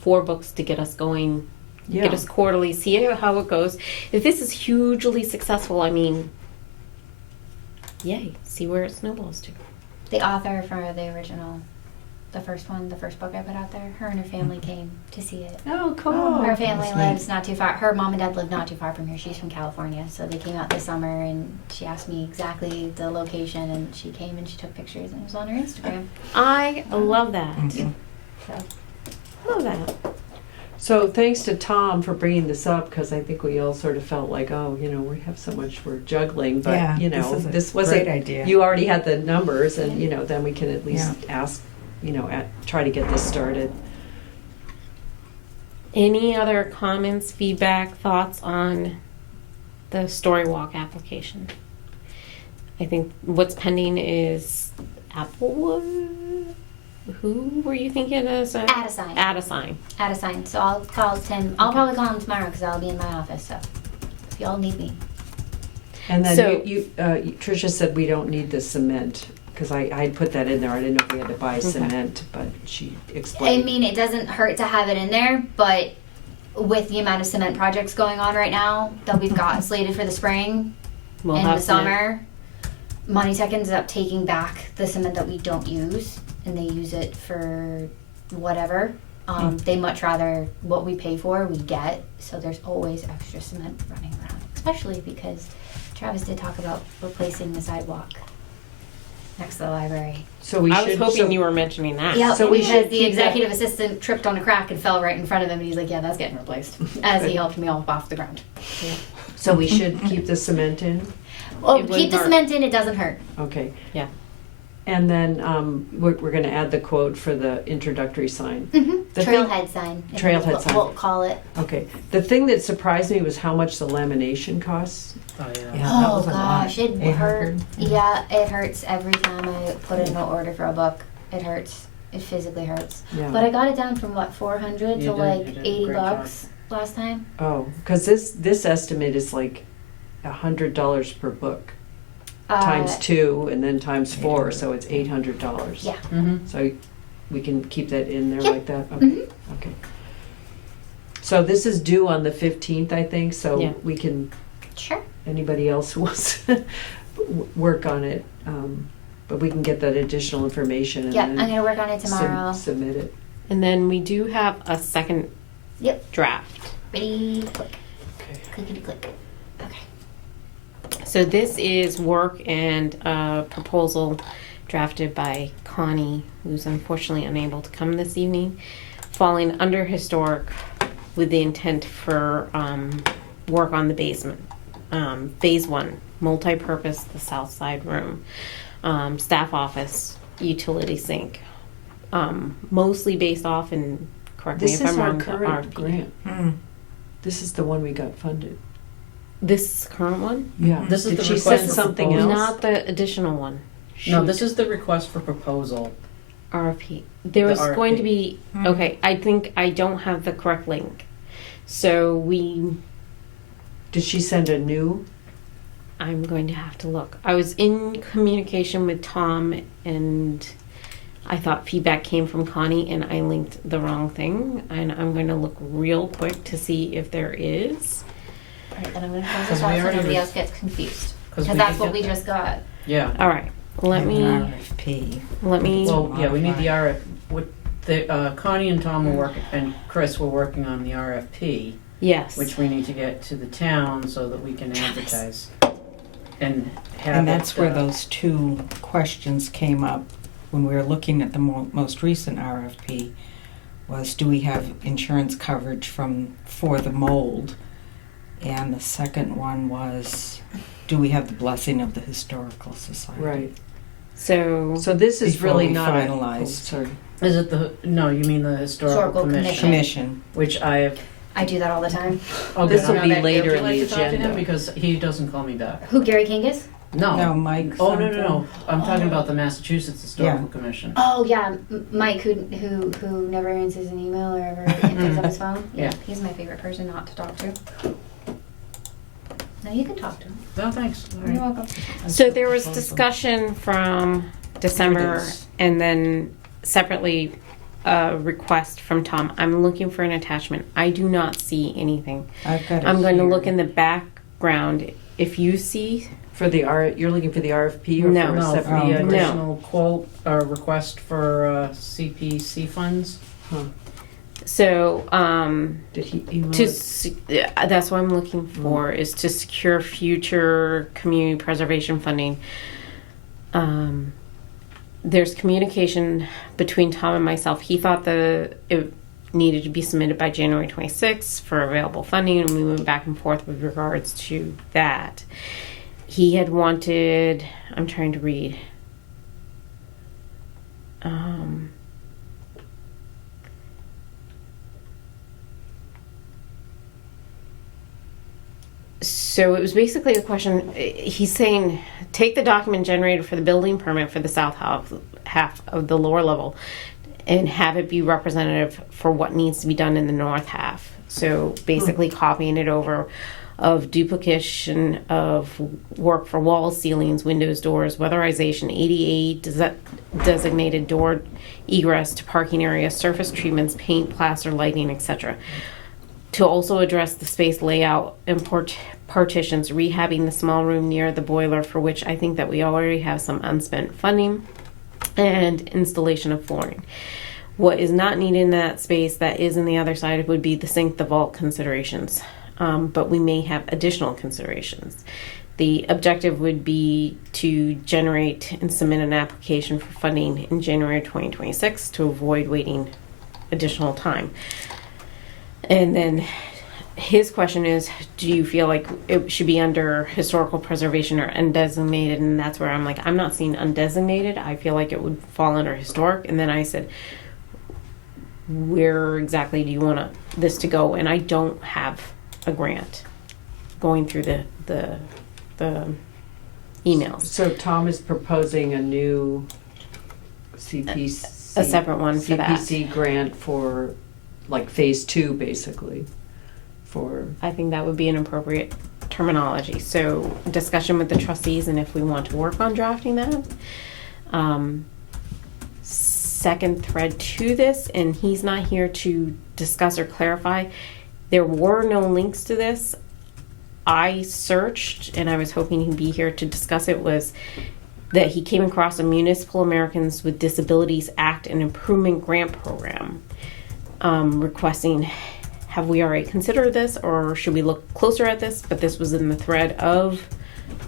4 books to get us going, Yeah. get us quarterly, see how it goes. If this is hugely successful, I mean, yay, see where it snowballs to. The author for the original, the first book I put out there, her and her family came to see it. Oh, cool. Her family that's lives not too far. Her mom and dad live not too far from here. She's from California, so they came out this summer, and she asked me exactly the location, and she came and she took pictures, and it was on her Instagram. I love that. Mhm. So Love that. So thanks to Tom for bringing this up, because I think we all sort of felt like, oh, you know, we have so much we're juggling, but Yeah, you know, this is a this wasn't. great idea. You already had the numbers, and you know, then we can at least ask, you know, try to get this started. Any other comments, feedback, thoughts on the Story Walk application? I think what's pending is Applewood. Who were you thinking as a? Add a sign. Add a sign. Add a sign. So I'll call Tim. I'll probably call him tomorrow because I'll be in my office. So if y'all need me. And then So- Tricia said we don't need the cement, because I put that in there. I didn't know if we had to buy cement, but she I explained. mean, it doesn't hurt to have it in there, but with the amount of cement projects going on right now that we've got slated for the spring We'll and have the summer, Money Tech ends up taking back the cement that we don't use, and they use it for whatever. They much rather what we pay for, we get. So there's always extra cement running around, especially because Travis did talk about replacing the sidewalk next to the library. So we I should. was hoping so- you were mentioning that. Yeah, So we because should the keep that- executive assistant tripped on a crack and fell right in front of him, and he's like, "Yeah, that's getting replaced." As he helped me off the ground. So we should keep the cement in. Well, It wouldn't keep the hurt. cement in; it doesn't hurt. Okay. Yeah. And then we're going to add the quote for the introductory sign. The thing- Trailhead sign. Trailhead sign. We'll call it. Okay. The thing that surprised me was how much the lamination costs. Oh, yeah. Yeah, that Oh was a lot. gosh, it 800. hurt. Yeah, it hurts every time I put in an order for a book. It hurts. It physically hurts. Yeah. But I got it down from what 400 You to did, like you did a 80 great bucks last time. Oh, because this estimate is like $100 per book times 2 and then times 4, so it's $800. Yeah. Mm-hmm. So we can keep that in there Yep. like that. Okay. Mhm. Okay. So this is due on the 15th, I think. So Yeah. we can. Sure. Anybody else who wants to work on it, but we can get that additional information and Yeah, then I'm gonna work on it tomorrow. submit it. And then we do have a second Yep. draft. Ready? Click. Okay. Clickety click. Okay. So this is work and a proposal drafted by Connie, who's unfortunately unable to come this evening, falling under historic with the intent for work on the basement. Phase 1, multi-purpose, the south side room, staff office, utility sink. Mostly based off, and correct me This if is I'm our wrong, the current RFP. grant. Hmm. This is the one we got funded. This current one? Yeah. This is Did the she request send for something proposal. else? Not the additional one. No, Shoot. this is the request for proposal. RFP. There The was going RFP. to be, Hmm. okay, I think I don't have the correct link. So Did she send a new? I'm going to have to look. I was in communication with Tom and I thought feedback came from Connie and I linked the wrong thing. And I'm going to look real quick to see if there is. All right, then I'm gonna close Because this we out so already nobody re- else gets confused. 'Cause Because we that's did what get we that. just got. Yeah. All right. Let An me, RFP. Well, yeah, we need the what the Connie and Tom were working, and Chris were working on the RFP, yes. which we need to get to the town so that we can advertise. and have And that's it, where those two questions came up when we were looking at the most recent RFP, was do we have insurance coverage for the mold? And the second one was, do we have the blessing of the Historical Society? Right. So So this is Before really we not finalized. Oh, sorry. Is it no, you mean the Historical Commission, Commission. which I have. I do that all the time. Oh, This good. will Now be that- later would you in like the to talk to him? agenda. Because he doesn't call me back. Who, Gary Kangas? No. Mike. Oh, no. something. I'm talking about the Massachusetts Historical Commission. Oh yeah, Mike, who never answers an email or ever picks up his phone. Yeah. He's my favorite person not to talk to. No, you can talk to him. No, thanks. All You're right. welcome. So there was discussion from December and then separately a request from Tom. I'm looking for an attachment. I do not see anything. I've got it I'm going to here. look in the background. If you see, For the you're looking for the RFP or No. for a No, for separate? the No. additional quote or request for CPC funds. Huh. so Did he email to it? that's what I'm looking for is to secure future community preservation funding. There's communication between Tom and myself. He thought it needed to be submitted by January 26th for available funding, and we went back and forth with regards to that. He had wanted, I'm trying to read. So it was basically a question. He's saying, take the document generated for the building permit for the south half of the lower level and have it be representative for what needs to be done in the north half. So basically copying it over of duplication of work for walls, ceilings, windows, doors, weatherization, ADA designated door egress to parking area, surface treatments, paint, plaster, lighting, etc. To also address the space layout and partitions, rehabbing the small room near the boiler, for which I think that we already have some unspent funding, and installation of flooring. What is not needed in that space that is in the other side would be the sink, the vault considerations. But we may have additional considerations. The objective would be to generate and submit an application for funding in January 2026 to avoid waiting additional time. And then his question is, do you feel like it should be under historical preservation or undesignated? And that's where I'm like, I'm not seeing undesignated. I feel like it would fall under historic. And then I said, where exactly do you want this to go? And I don't have a grant going through the emails. So Tom is proposing a new CPC. A separate one for that. CPC grant for like phase 2 basically. For I think that would be an appropriate terminology. So discussion with the trustees and if we want to work on drafting that. Second thread to this, and he's not here to discuss or clarify. There were no links to this. I searched, and I was hoping he'd be here to discuss it, was that he came across a Municipal Americans with Disabilities Act and Improvement Grant Program requesting, have we already considered this or should we look closer at this? But this was in the thread of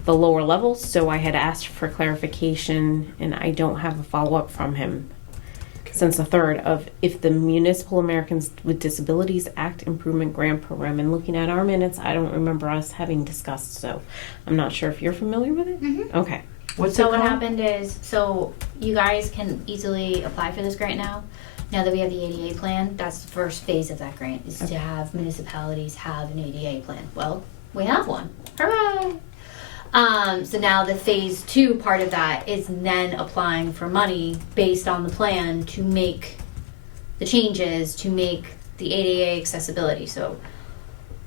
the lower levels, so I had asked for clarification, and I don't have a follow-up from him since the third of if the Municipal Americans with Disabilities Act Improvement Grant Program, and looking at our minutes, I don't remember us having discussed, so I'm not sure if you're familiar with it. Mm-hmm. Okay. what's So it what called? happened is, so you guys can easily apply for this grant now. Now that we have the ADA plan, that's the first phase of that grant, is to have municipalities have an ADA plan. Well, we have one. Hooray! So now the phase 2 part of that is then applying for money based on the plan to make the changes to make the ADA accessibility. So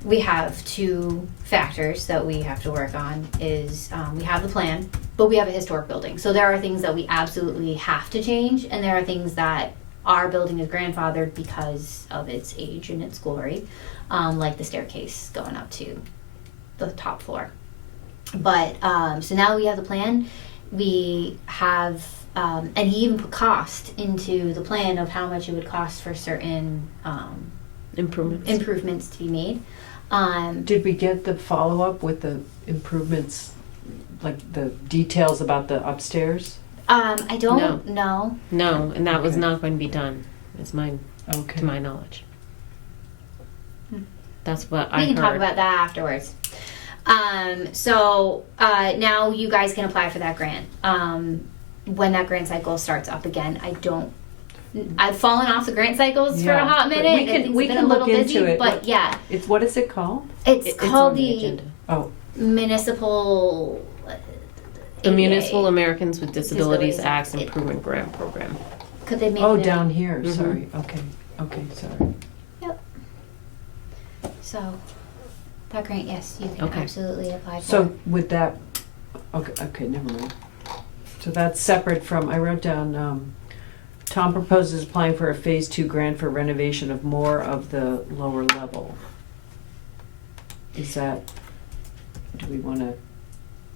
we have 2 factors that we have to work on is we have the plan, but we have a historic building. So there are things that we absolutely have to change, and there are things that our building is grandfathered because of its age and its glory, like the staircase going up to the top floor. But so now we have the plan. We have, and he even put cost into the plan of how much it would cost for certain improvements to be made. Did we get the follow-up with the improvements like the details about the upstairs? I don't know. No, and that was Okay. not going to be done, to my Okay. knowledge. That's what We I can heard. talk about that afterwards. So now you guys can apply for that grant. When that grant cycle starts up again, I've fallen off the grant cycles for a Yeah, hot but minute. we can- Things we have been can a little look busy, into it. but yeah, What is it called? it's It's called on the the agenda. Oh, The municipal. ADA. Municipal Americans with Disabilities Disabilities Act Act. Improvement Grant Program. Could they make oh, it? down here, Mhm. sorry, okay, sorry. So that grant, yes, you can Okay. absolutely apply for. So with that, okay, never mind. So that's separate from, I wrote down, Tom proposes applying for a phase 2 grant for renovation of more of the lower level. Is that, do we wanna,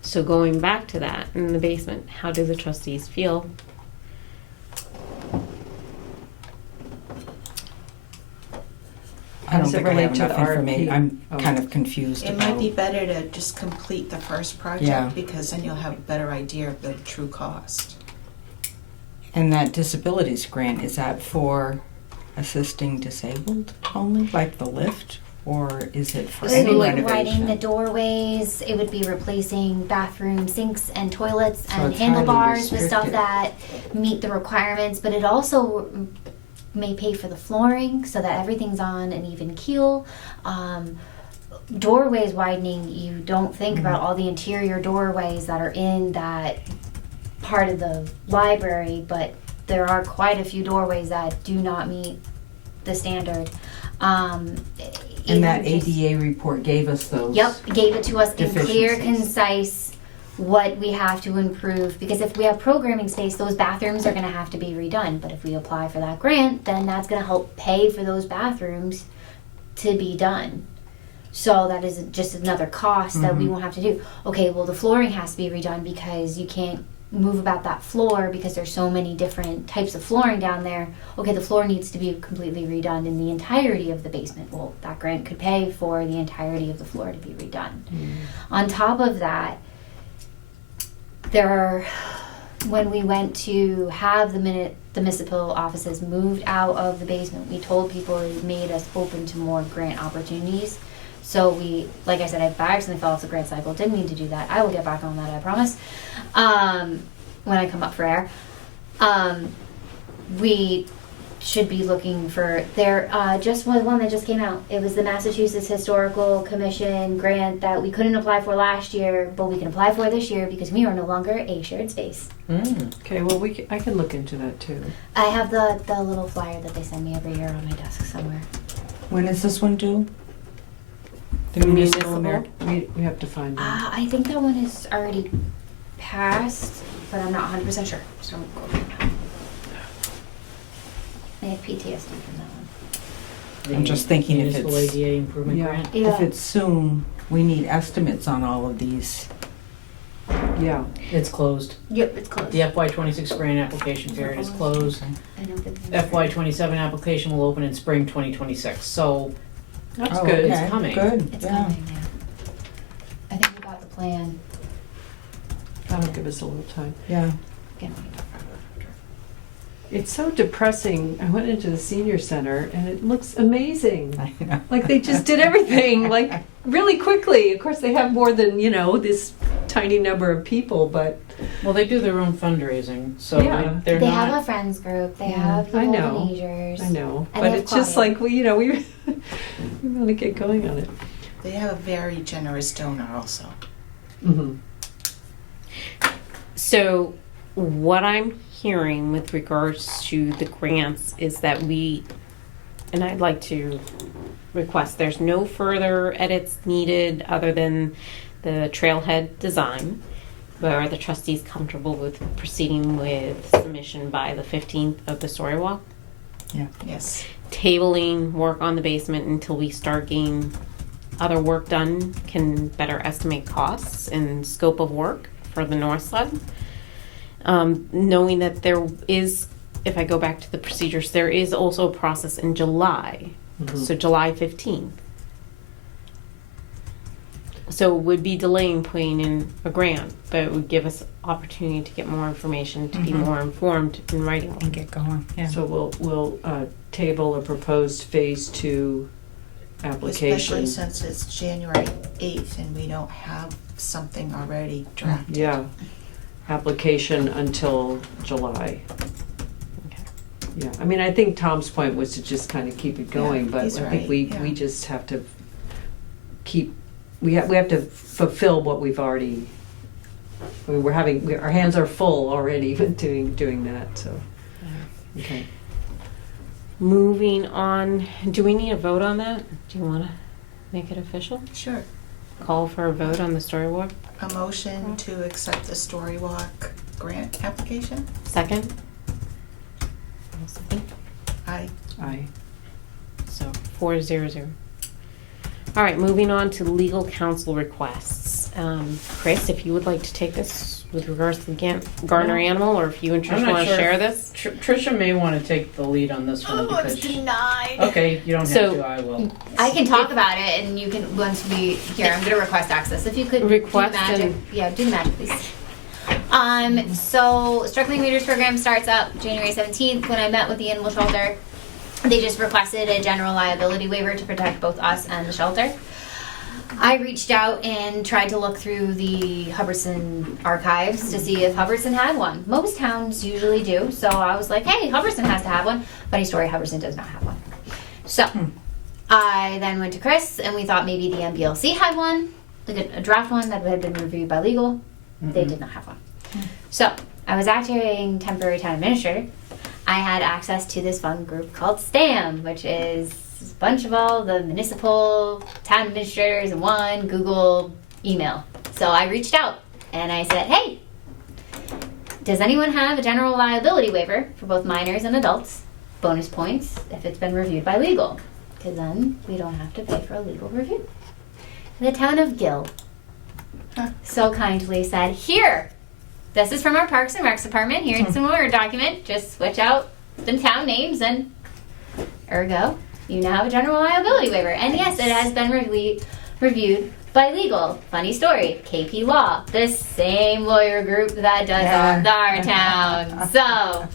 So going back to that in the basement, how do the trustees feel? I How don't does it think I have relate to enough the information. RFP? I'm Oh. kind of confused It about. might be better to just complete the first project Yeah. because then you'll have a better idea of the true cost. And that disabilities grant, is that for assisting disabled only, like the lift? Or is it for It would any be widening the renovation? doorways. It would be replacing bathroom sinks and toilets So and it's highly handlebars with stuff restricted. that meet the requirements. But it also may pay for the flooring so that everything's on an even keel. Doorways widening. You don't think about all the interior doorways that are in that part of the library, but there are quite a few doorways that do not meet the standard. And that even just- ADA report gave us those. Yep, gave it to us in clear, Deficiencies. concise, what we have to improve. Because if we have programming space, those bathrooms are gonna have to be redone. But if we apply for that grant, then that's gonna help pay for those bathrooms to be done. So that is just another cost that we Mhm. won't have to do. Okay, well, the flooring has to be redone because you can't move about that floor because there's so many different types of flooring down there. Okay, the floor needs to be completely redone in the entirety of the basement. Well, that grant could pay for the entirety of the floor to be redone. On top of that, when we went to have the municipal offices moved out of the basement, we told people it made us open to more grant opportunities. So we, like I said, I accidentally fell off the grant cycle. Didn't mean to do that. I will get back on that, I promise. When I come up for air. We should be looking for, there just was one that just came out. It was the Massachusetts Historical Commission grant that we couldn't apply for last year, but we can apply for this year because we are no longer a shared space. okay, well, I can look into that too. I have the little flyer that they send me every year on my desk somewhere. When is this one due? The municipal? We have to find that. I think that one is already passed, but I'm not 100% sure. So don't quote me on that. I have PTSD from that one. I'm just thinking if Municipal it's- ADA improvement Yeah. grant. If it's soon, we need estimates on all of these. Yeah, It's closed. Yep, it's closed. The FY26 grant application period is closed. I know that- FY27 application will open in spring 2026. So that's Oh, good. It's okay, coming. Good, It's yeah. coming now. I think we got the plan. That'll give us a little time. Yeah. Again, we can talk about it after. It's so depressing. I went into the senior center and it looks amazing. I know. Like they just did everything like really quickly. Of course, they have more than, this tiny number of people, but well, they do their own fundraising, so Yeah. they're They not. have a friends group. They Yeah, have the I know. Golden Agers. I know. And But they it's have just Claudia. like we we want to get going on it. They have a very generous donor also. Mm-hmm. So what I'm hearing with regards to the grants is that and I'd like to request, there's no further edits needed other than the trailhead design. But are the trustees comfortable with proceeding with submission by the 15th of the story walk? Yes. Tabling work on the basement until we start getting other work done, can better estimate costs and scope of work for the north side. Knowing that there is, if I go back to the procedures, there is also a process in July. Mhm. So July 15th. So it would be delaying putting in a grant, but it would give us opportunity to get more information, to be Mhm. more informed in writing And one. get going, yeah. So we'll table a proposed phase 2 application. Especially since it's January 8th and we don't have something already drafted. Yeah, application until July. Okay. Yeah, I mean, I think Tom's point was to just kind of keep it going, Yeah, but I he's think right, we yeah. just have to we have to fulfill what we've already, I mean, our hands are full already with doing that, so, okay. Moving on, do we need a vote on that? Do you want to make it official? Sure. Call for a vote on the story walk? A motion to accept the Storywalk grant application? Second? I'll second. I Aye. So 4-0-0. All right, moving on to legal counsel requests. Chris, if you would like to take this with regards to the Gardner animal, or if you and I'm Trish not want to sure. share this. Trisha may want to take the lead on this one because. denied. Okay, you don't have So- to. I will. I can talk about it, and you can once we here. I'm gonna request access. If you could Request do the magic, and- yeah, do the magic, please. So Struggling Readers Program starts up January 17th. When I met with the animal shelter, they just requested a general liability waiver to protect both us and the shelter. I reached out and tried to look through the Hubbardson archives to see if Hubbardson had one. Most towns usually do, so I was like, hey, Hubbardson has to have one. Funny story, Hubbardson does not have one. So I then went to Chris and we thought maybe the MBLC had one, like a draft one that had been reviewed by legal. They did not have one. So I was acting temporary town administrator. I had access to this fun group called STAM, which is a bunch of all the municipal town administrators in one Google email. So I reached out and I said, hey, does anyone have a general liability waiver for both minors and adults? Bonus points if it's been reviewed by legal, because then we don't have to pay for a legal review. The town of Gill so kindly said, here, this is from our Parks and Recs department. Here's an Word document. Just switch out the town names and ergo, you now have a general liability waiver. And yes, it has been reviewed by legal. Funny story, KP Law, the same lawyer group that does our town. So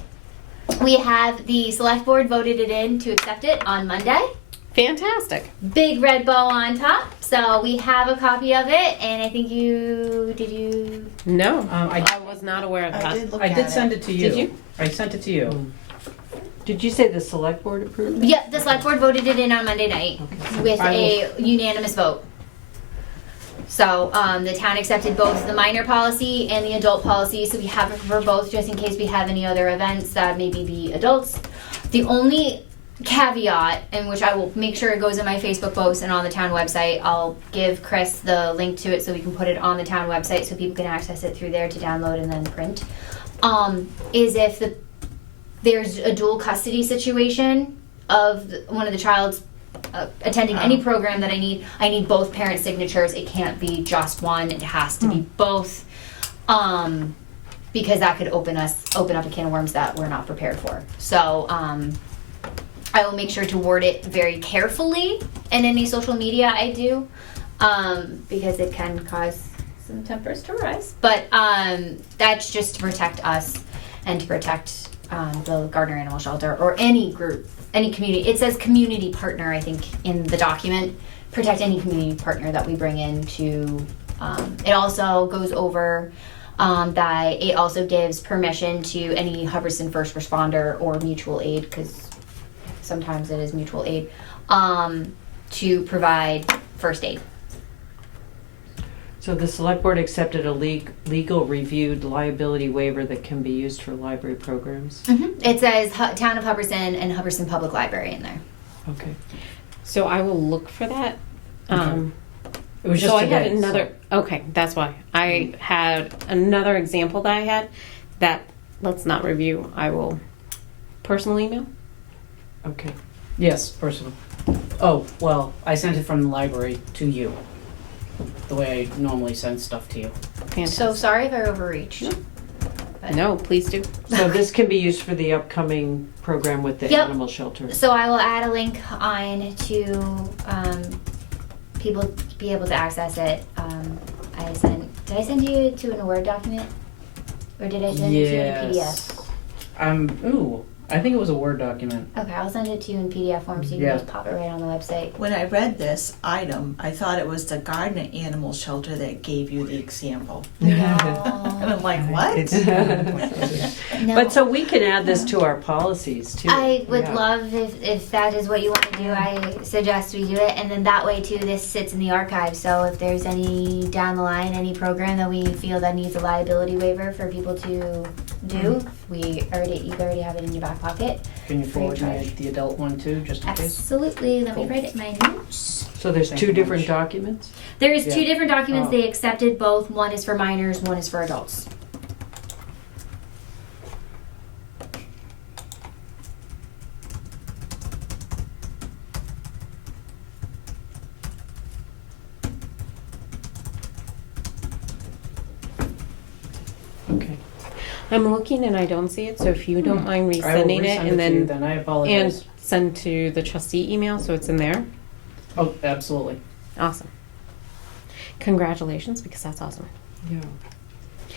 we have the select board voted it in to accept it on Monday. Fantastic. Big red bow on top. So we have a copy of it, and I think did you? No, I I was not aware of I that. did look I at did it. send it to you. Did you? I sent it to you. Did you say the select board approved it? Yeah, the select board voted it in on Monday night with I a unanimous vote. So the town accepted both the minor policy and the adult policy, so we have it for both just in case we have any other events that maybe be adults. The only caveat, and which I will make sure it goes in my Facebook post and on the town website, I'll give Chris the link to it so we can put it on the town website so people can access it through there to download and then print, is if there's a dual custody situation of one of the child's attending any program that I need both parent signatures. It can't be just one. It has to be both, because that could open up a can of worms that we're not prepared for. So I will make sure to word it very carefully in any social media I do, because it can cause some tempers to rise. But that's just to protect us and to protect the Gardner Animal Shelter or any group, any community. It says community partner, I think, in the document. Protect any community partner that we bring in to. It also goes over that it also gives permission to any Hubbardson first responder or mutual aid, because sometimes it is mutual aid, to provide first aid. So the select board accepted a legal reviewed liability waiver that can be used for library programs? It says Town of Hubbardson and Hubbardson Public Library in there. Okay. So I will look for that. It was just So I today, had another. Okay, that's why I had another example that I had. That let's not review. I will personal email. Okay. Yes, personal. Oh, well, I sent it from the library to you. The way I normally send stuff to you. Fantastic. So sorry if I overreached. No, please do. So this can be used for the upcoming program with the Yep. animal shelter? So I will add a link on to people be able to access it. Did I send you to an Word document? Or did I send it to you in a PDF? Yes. I think it was a Word document. Okay, I'll send it to you in PDF form so you can Yeah. just pop it right on the website. When I read this item, I thought it was the garden animal shelter that gave you the example. And No. I'm like, what? No. But so we can add this to our policies too. I would Yeah. love if that is what you want to do. I suggest we do it, and then that way too, this sits in the archive. So if there's any down the line, any program that we feel that needs a liability waiver for people to do, you already have it in your back pocket. Can you Free of forward me charge. the adult one too, just in case? Absolutely. Let me Cool. write it in my notes. So there's Thank two you different much. documents? There is two Yeah. different documents. Oh. They accepted both. One is for minors. One is for adults. Okay. I'm looking and I don't see it, so if you don't mind I will resending it resend and to you then I and apologize. send to the trustee email so it's in there. Oh, absolutely. Awesome. Congratulations, because that's awesome. Yeah.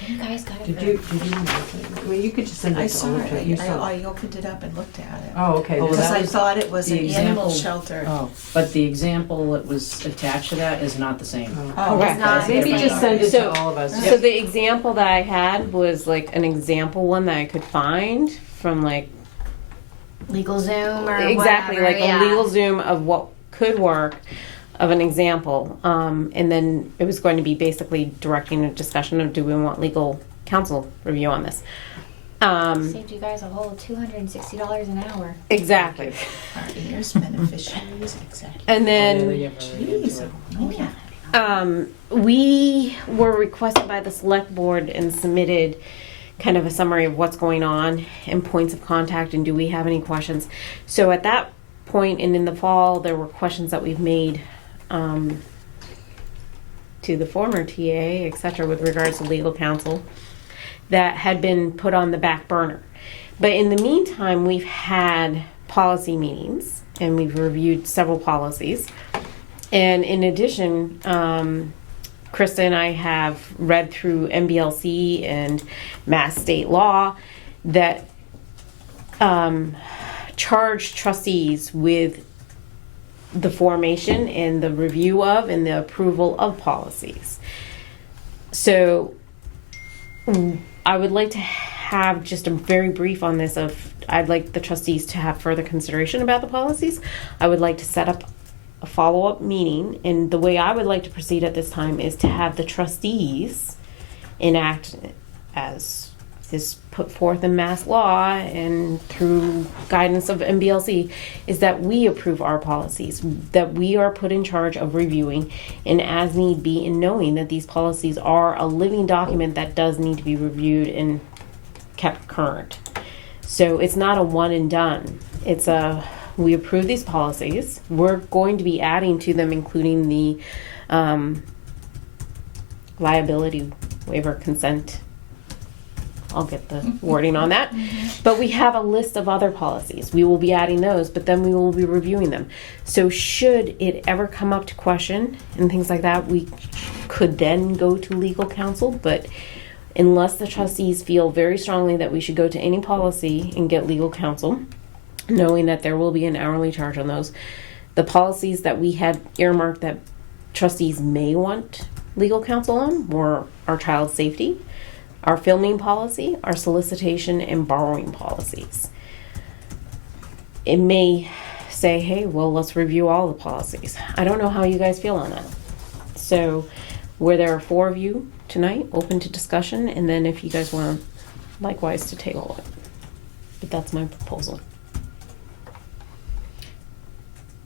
You guys got it. Did you want to look at it? Well, you could just send it I to saw all of it. You I saw. opened it up and looked at it. Oh, okay. Oh, This Because that I was thought it was the an animal example. shelter. Oh. But the example that was attached to that is not the same. Oh, Correct. it's not Maybe different. just send it So- to all of us. So the example that I had was like an example one that I could find from like Legal Zoom or exactly whatever, like yeah. a legal Zoom of what could work of an example, and then it was going to be basically directing a discussion of do we want legal counsel review on this. Saved you guys a whole $260 an hour. Exactly. Our heirs, beneficiaries, exactly. And then Oh, yeah, very into Jeez, it. oh yeah. we were requested by the select board and submitted kind of a summary of what's going on and points of contact and do we have any questions. So at that point and in the fall, there were questions that we've made to the former TA, et cetera, with regards to legal counsel that had been put on the back burner. But in the meantime, we've had policy meetings and we've reviewed several policies. And in addition, Krista and I have read through MBLC and Mass State law that charge trustees with the formation and the review of and the approval of policies. So I would like to have just a very brief on this of I'd like the trustees to have further consideration about the policies. I would like to set up a follow-up meeting, and the way I would like to proceed at this time is to have the trustees enact as is put forth in mass law and through guidance of MBLC, is that we approve our policies, that we are put in charge of reviewing and as need be in knowing that these policies are a living document that does need to be reviewed and kept current. So it's not a one and done. It's we approve these policies. We're going to be adding to them, including the liability waiver consent. I'll get the wording on that. But we have a list of other policies. We will be adding those, but then we will be reviewing them. So should it ever come up to question and things like that, we could then go to legal counsel. But unless the trustees feel very strongly that we should go to any policy and get legal counsel, knowing that there will be an hourly charge on those, the policies that we had earmarked that trustees may want legal counsel on were our child safety, our filming policy, our solicitation and borrowing policies. It may say, hey, well, let's review all the policies. I don't know how you guys feel on that. So where there are 4 of you tonight, open to discussion, and then if you guys want likewise to table it. But that's my proposal.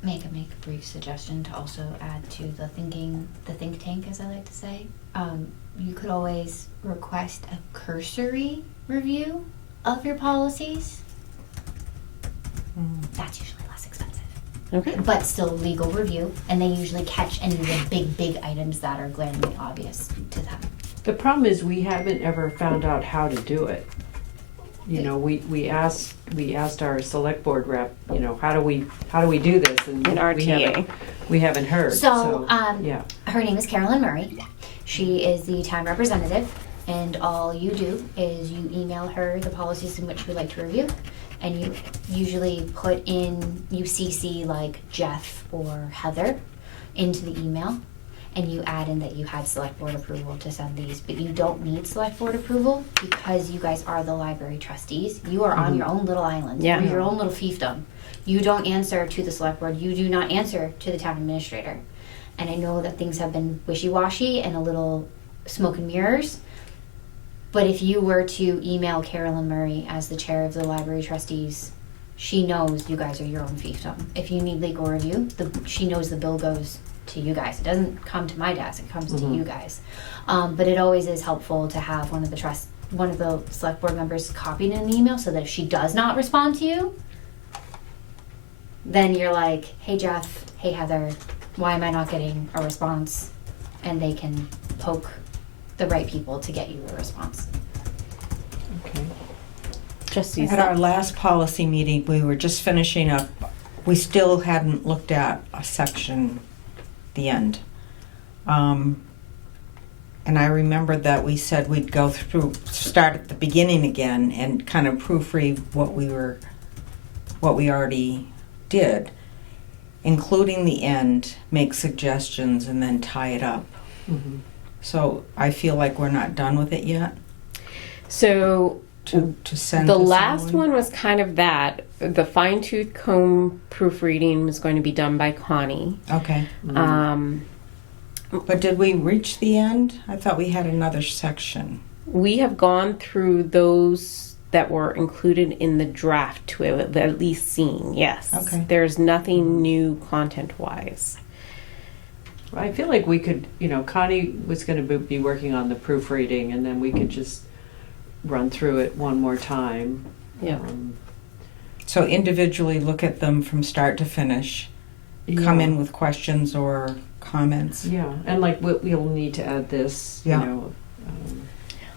Make a brief suggestion to also add to the think tank, as I like to say. You could always request a cursory review of your policies. That's usually less expensive, Okay. but still legal review, and they usually catch any of the big items that are glaringly obvious to them. The problem is we haven't ever found out how to do it. you know, we asked our select board rep, you know, how do we do this? And In RTA. we haven't heard. So, yeah. her name is Carolyn Murray. She is the town representative, and all you do is you email her the policies in which you would like to review, and you usually put in, you CC like Jeff or Heather into the email, and you add in that you had select board approval to send these, but you don't need select board approval because you guys are the library trustees. You are on your own little island. Yeah. You're your own little fiefdom. You don't answer to the select board. You do not answer to the town administrator. And I know that things have been wishy-washy and a little smoke and mirrors. But if you were to email Carolyn Murray as the chair of the library trustees, she knows you guys are your own fiefdom. If you need legal review, she knows the bill goes to you guys. It doesn't come to my desk, it comes to you guys. But it always is helpful to have one of the select board members copied in an email so that if she does not respond to you, then you're like, hey Jeff, hey Heather, why am I not getting a response? And they can poke the right people to get you a response. Okay. Trustees. At our last policy meeting, we were just finishing up, we still hadn't looked at a section, the end. And I remember that we said we'd go through, start at the beginning again and kind of proofread what we already did, including the end, make suggestions, and then tie it up. Mm-hmm. So I feel like we're not done with it yet. So To send the to last someone? one was kind of that. The fine tooth comb proofreading was going to be done by Connie. Okay. But did we reach the end? I thought we had another section. We have gone through those that were included in the draft to have at least seen, yes. Okay. There's nothing new content-wise. I feel like we could, you know, Connie was going to be working on the proofreading, and then we could just run through it one more time. Yeah. So individually look at them from start to finish, come Yeah. in with questions or comments. Yeah, and like we'll need to add this, Yeah. you know.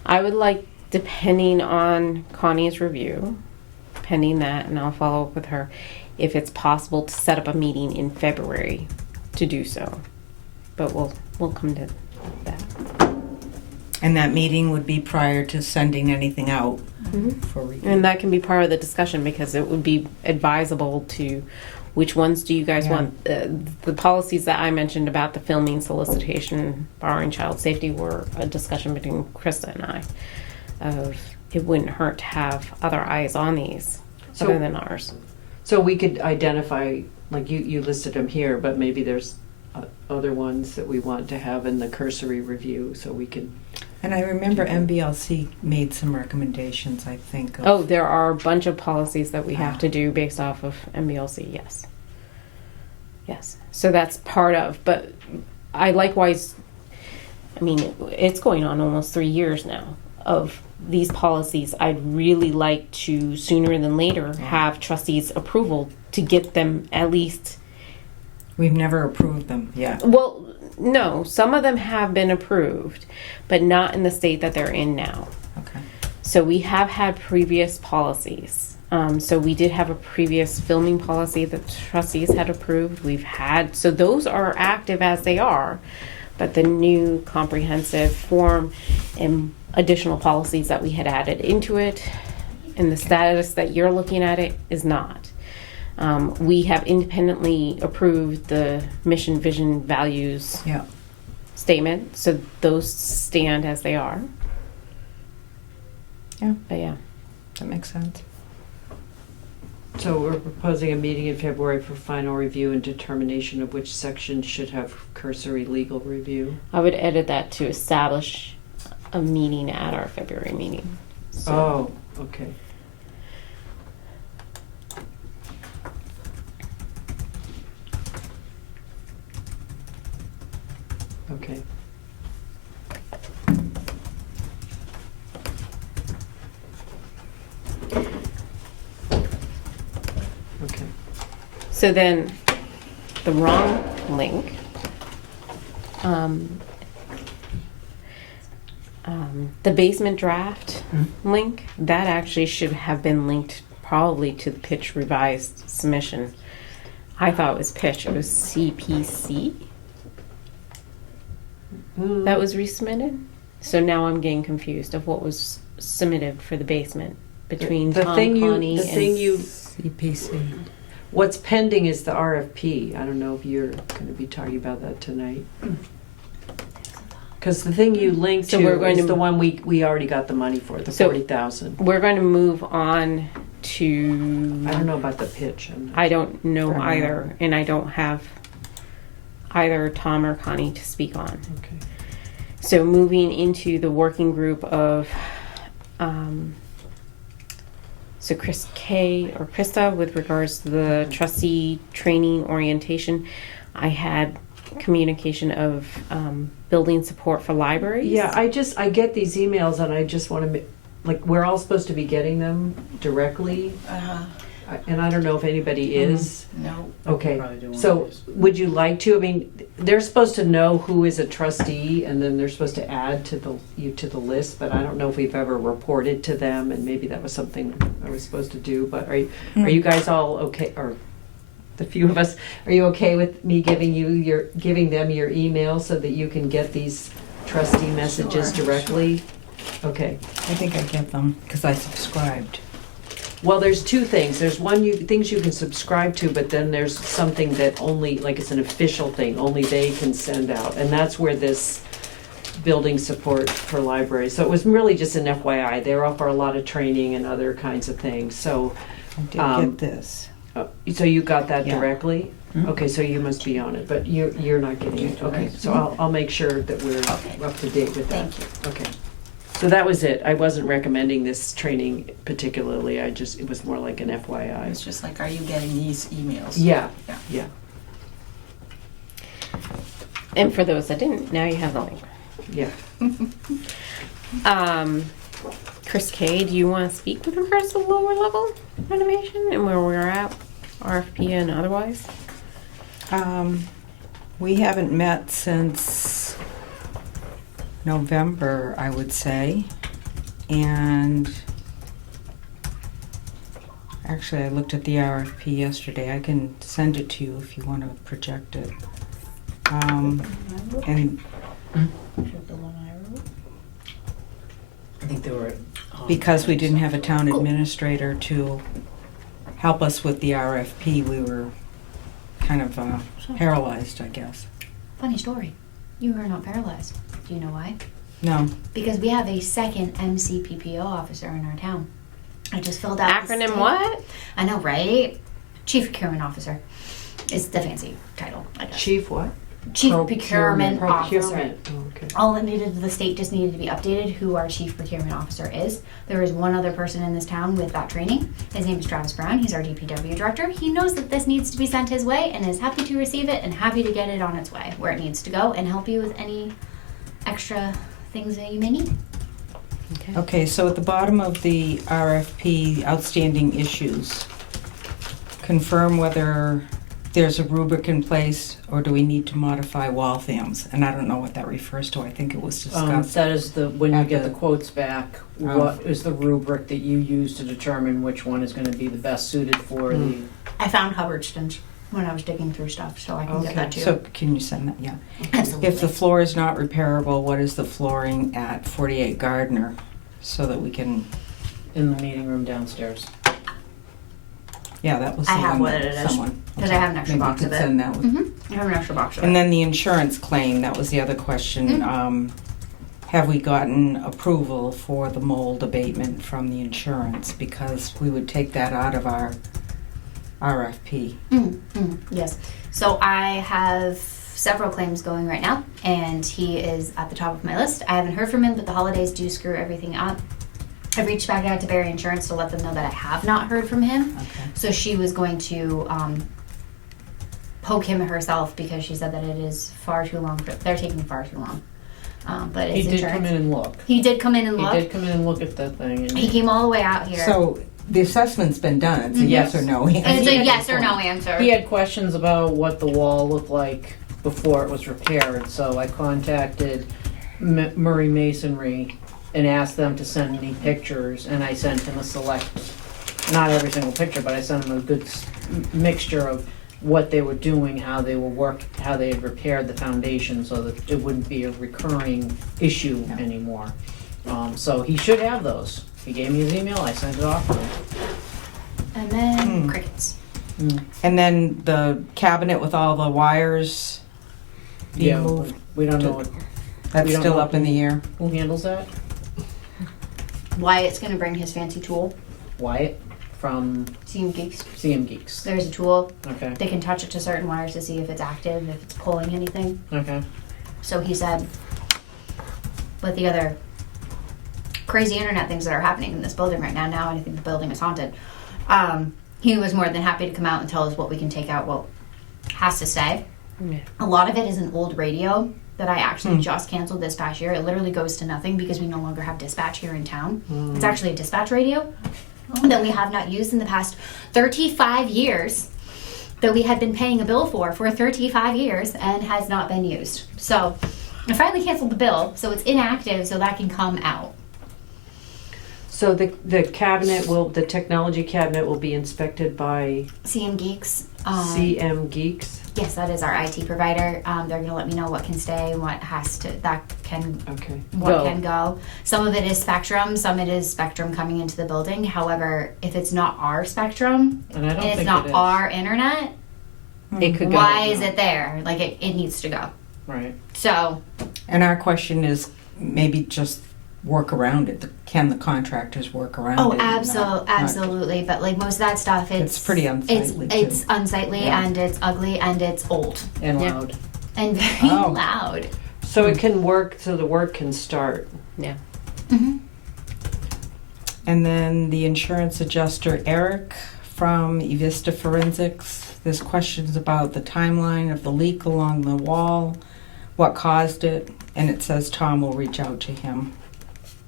I would like, depending on Connie's review, pending that, and I'll follow up with her, if it's possible to set up a meeting in February to do so. But we'll come to that. And that meeting would be prior to sending anything out for review. And that can be part of the discussion because it would be advisable to which ones do you guys Yeah. want. The policies that I mentioned about the filming, solicitation, borrowing child safety were a discussion between Krista and I of it wouldn't hurt to have other eyes on these So- other than ours. So we could identify, like you listed them here, but maybe there's other ones that we want to have in the cursory review, so we could. And I remember MBLC made some recommendations, I think. Of, Oh, there are a bunch of policies that we have to do based off of MBLC, yes. Yes. So that's part of, but I likewise, I mean, it's going on almost 3 years now of these policies. I'd really like to, sooner than later, have trustees' approval to get them at least. We've never approved them yet. Well, no, some of them have been approved, but not in the state that they're in now. Okay. So we have had previous policies. So we did have a previous filming policy that trustees had approved. So those are active as they are, but the new comprehensive form and additional policies that we had added into it and the status that you're looking at it is not. We have independently approved the mission, vision, values Yeah. statement, so those stand as they are. Yeah. But yeah. That makes sense. So we're proposing a meeting in February for final review and determination of which section should have cursory legal review. I would edit that to establish a meeting at our February meeting. So, Oh, okay. Okay. Okay. so then the wrong link. the basement draft link, that actually should have been linked probably to the pitch revised submission. I thought it was pitch. It was CPC that was resubmitted. So now I'm getting confused of what was submitted for the basement between Tom, Connie, and CPC. What's pending is the RFP. I don't know if you're going to be talking about that tonight. Because the thing you linked So to we're going is to- the one we already got the money for, the So- 40,000. we're going to move on to. I don't know about the pitch. I don't know Right. either, and I don't have either Tom or Connie to speak on. Okay. So moving into the working group of, so Chris K or Krista with regards to the trustee training orientation, I had communication of building support for libraries. Yeah, I get these emails and I just want to, like, we're all supposed to be getting them directly, and I don't know if anybody is. No. Okay, Probably do one so of these. would you like to? I mean, they're supposed to know who is a trustee, and then they're supposed to add to the list. But I don't know if we've ever reported to them, and maybe that was something I was supposed to do. But are you guys all okay? Or the few of us, are you okay with me giving them your email so that you can get these trustee messages Sure, directly? Okay. I think I get them because I subscribed. Well, there's two things. There's things you can subscribe to, but then there's something that only, like, it's an official thing, only they can send out. And that's where this building support for libraries. So it was really just an FYI. They offer a lot of training and other kinds of things. So, I did get this. so you got that Yeah. directly? Mhm. Okay, so you must be on it, but you're not getting it. Okay, so I'll make sure that we're up to date with that. Thank you. Okay. So that was it. I wasn't recommending this training particularly. It was more like an FYI. It's just like, are you getting these emails? Yeah, Yeah. yeah. And for those that didn't, now you have the link. Yeah. Chris K, do you want to speak with regards to lower level renovation and where we're at, RFP and otherwise? We haven't met since November, I would say. And actually, I looked at the RFP yesterday. I can send it to you if you want to project it. And I think they were. because we didn't have a town administrator to help us with the RFP, we were kind of paralyzed, I guess. Funny story. You are not paralyzed. Do you know why? No. Because we have a second MCPPO officer in our town. I just filled out the Acronym state- what? I know, right? Chief Procurement Officer. It's the fancy title, I guess. Chief what? Chief Procurement Officer. Procurement. Oh, okay. All it needed, the state just needed to be updated who our Chief Procurement Officer is. There is one other person in this town with that training. His name is Travis Brown. He's our DPW director. He knows that this needs to be sent his way and is happy to receive it and happy to get it on its way where it needs to go and help you with any extra things that you may need. Okay, so at the bottom of the RFP, outstanding issues, confirm whether there's a rubric in place or do we need to modify Waltham's? And I don't know what that refers to. I think it was discussed. That is when you at get the- the quotes back, Oh. what is the rubric that you use to determine which one is going to be the best suited for the. I found Hubbardston's when I was digging through stuff, so I can get that too. So can you send that? Yeah. Absolutely. If the floor is not repairable, what is the flooring at 48 Gardner? So that we can, In the meeting room downstairs. yeah, that was I the have one what that it is, someone. 'cause I have an extra Maybe box you of could it. send that with. Mm-hmm. I have an extra box of it. And then the insurance claim, that was the other question. Have we gotten approval for the mold abatement from the insurance? Because we would take that out of our RFP. Yes. So I have several claims going right now, and he is at the top of my list. I haven't heard from him, but the holidays do screw everything up. I reached back out to Barry Insurance to let them know that I have not heard from him. Okay. So she was going to poke him herself because she said that it is far too long. They're taking far too long. But it's He did insurance. come in and look. He did come in and look. He did come in and look at that thing. And He came all the way out here. So the assessment's been done. It's a yes or no answer. and it's he a had- yes or no answer. He had questions about what the wall looked like before it was repaired, so I contacted Murray Masonry and asked them to send me pictures, and I sent him a select, not every single picture, but I sent him a good mixture of what they were doing, how they were how they had repaired the foundation so that it wouldn't be a recurring issue anymore. So he should have those. He gave me his email, I sent it off to him. And then crickets. And then the cabinet with all the wires being moved, we don't know that's we don't still know up in the air. who handles that. Wyatt's gonna bring his fancy tool. Wyatt from CM Geeks. CM Geeks. There's a tool. Okay. They can touch it to certain wires to see if it's active, if it's pulling anything. Okay. So he said, with the other crazy internet things that are happening in this building right now, I think the building is haunted. He was more than happy to come out and tell us what we can take out, what has to stay. Yeah. A lot of it is an old radio that I actually just canceled this past year. It literally goes to nothing because we no longer have dispatch here in town. It's actually a dispatch radio that we have not used in the past 35 years, that we had been paying a bill for 35 years and has not been used. So I finally canceled the bill, so it's inactive, so that can come out. So the the technology cabinet will be inspected by CM Geeks. CM Geeks? Yes, that is our IT provider. They're going to let me know what can stay and what can go. Some of it is Spectrum, some it is Spectrum coming into the building. However, if it's not our Spectrum And I don't and it's think not it is. our internet, It could go. why is it there? Like it needs to go. Right. So And our question is maybe just work around it. Can the contractors work around it? and absolutely. But like most of that stuff, It's pretty unsightly, It's too. unsightly Yeah. and it's ugly and it's old And Yeah. loud. and very Oh. loud. So it can work, so the work can start. Yeah. Mm-hmm. And then the insurance adjuster, Eric, from Evista Forensics. There's questions about the timeline of the leak along the wall, what caused it, and it says Tom will reach out to him.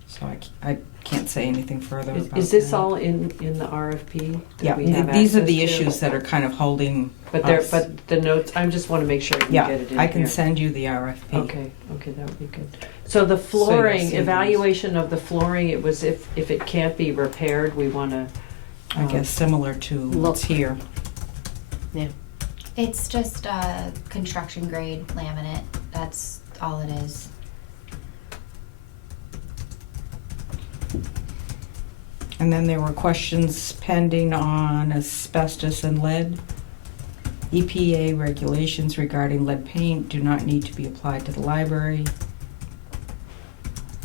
So I can't say anything further about Is this that. all in the RFP? that Yeah, we have these are access the to? issues that are kind of holding But us. the notes, I just want to make sure you Yeah, get it in I can here. send you the RFP. Okay, that would be good. So the you'll flooring, see evaluation of the flooring, it was if it can't be repaired, we want to. I guess similar to what's here. It's just construction grade laminate. That's all it is. And then there were questions pending on asbestos and lead. EPA regulations regarding lead paint do not need to be applied to the library.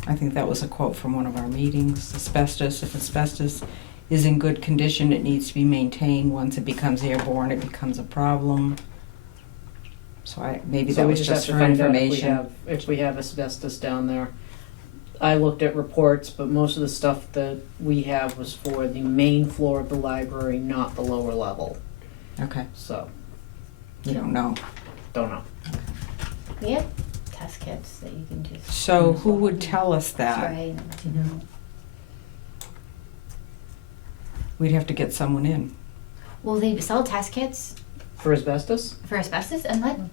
I think that was a quote from one of our meetings. Asbestos, if asbestos is in good condition, it needs to be maintained. Once it becomes airborne, it becomes a problem. So maybe So that we was just just have to for find out information. if we have asbestos down there. I looked at reports, but most of the stuff that we have was for the main floor of the library, not the lower level. Okay, So, you don't know. don't know. We have test kits that you can just So who would tell us that? spray and let you know. We'd have to get someone in. Well, they sell test kits For asbestos? for asbestos and lead.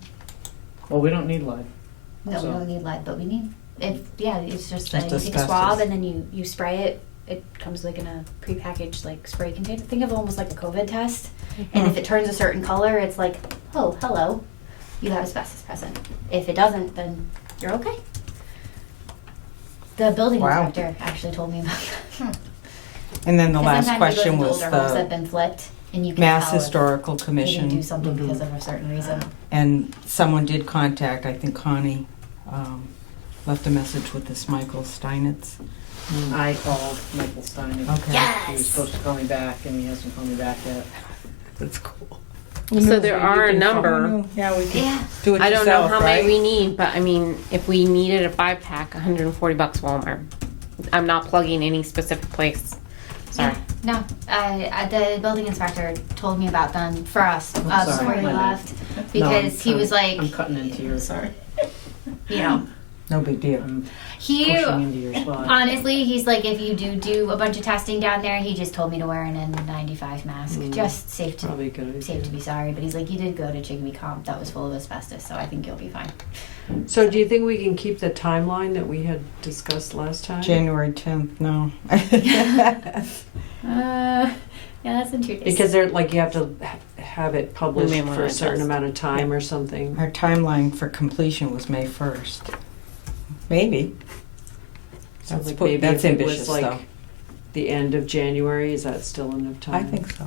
Well, we don't need lead. No, So- we don't need lead, but we need. It's just Just you take a asbestos. swab and then you spray it. It comes like in a prepackaged like spray container. Think of it almost like a COVID test. And if it turns a certain color, it's like, oh, hello, you have asbestos present. If it doesn't, then you're okay. The building Wow. inspector actually told me about that. And then the 'Cause last sometimes question you go was into older homes that have the been flipped, and you can Mass tell if Historical they didn't Commission. do something because of a certain reason. And someone did contact, I think Connie left a message with this Michael Steinitz. I called Michael Stein. Okay. He was Yes. supposed to call me back, and he hasn't called me back yet. That's cool. So there are a number. Yeah, we can Yeah. do it I don't know yourself, how right? many we need, but I mean, if we needed a 5-pack, $140 Walmart. I'm not plugging any specific place. Sorry. No, the building inspector told me about them for us sorry, before he my bad. left because he was like, I'm cutting into yours. Sorry. you know, No big deal. I'm He pushing into your spot. honestly, he's like, if you do a bunch of testing down there, he just told me to wear an N95 mask, just safe to Probably good. safe to be sorry. But he's like, you did go to Chickabee Comp that was full of asbestos, so I think you'll be fine. So do you think we can keep the timeline that we had discussed last time? January 10th, no. Yeah, that's in 2 days. Because they're like you have to have it published We may wanna for a certain adjust. amount of time or something. Our timeline for completion was May 1st. Maybe. So That's like put- maybe that's if it ambitious, was like though. the end of January, is that still enough time? I think so.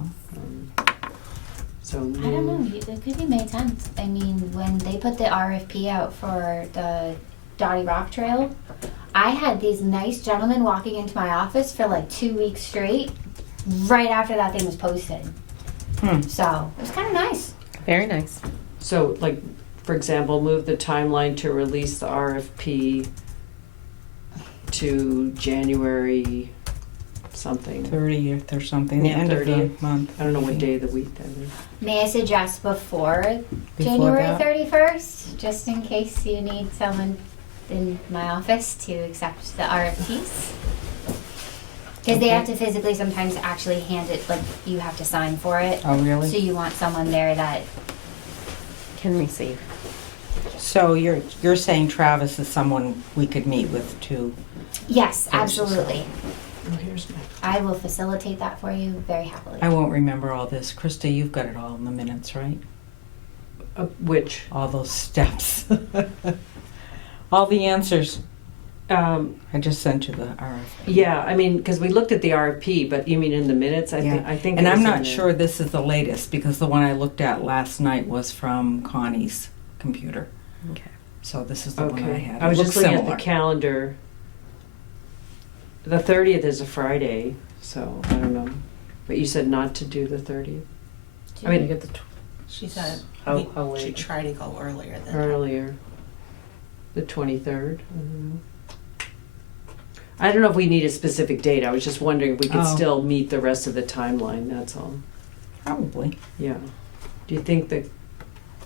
So I don't know. It could be May 10th. I mean, when they put the RFP out for the Dottie Rock Trail, I had these nice gentlemen walking into my office for like 2 weeks straight, right after that thing was posted. So it was kind of nice. Very nice. So like, for example, move the timeline to release the RFP to January something. 30th or something, the Yeah, end of 30th. the month. I don't know what maybe. day of the week that is. May I suggest before January that? 31st, just in case you need someone in my office to accept the RFPs? Because they have to physically sometimes actually hand it, like you have to sign for it. Oh, So really? you want someone there that, Can receive. So you're saying Travis is someone we could meet with too? yes, absolutely. Oh, here's my. I will facilitate that for you very happily. I won't remember all this. Krista, you've got it all in the minutes, right? Which? All those steps. All the answers. I just sent you the RFP. Yeah, I mean, because we looked at the RFP, but you mean in the minutes? I think. And it I'm was in not there. sure this is the latest because the one I looked at last night was from Connie's computer. Okay. So this is the one I Okay, had. I was It just looks looking similar. at the calendar. The 30th is a Friday, so I don't know. But you said not to do the 30th? I mean, get the She said how we should late? try to go earlier than that. earlier. The 23rd? I don't know if we need a specific date. I was just wondering if we could Oh. still meet the rest of the timeline, that's all. Probably. Yeah. Do you think that,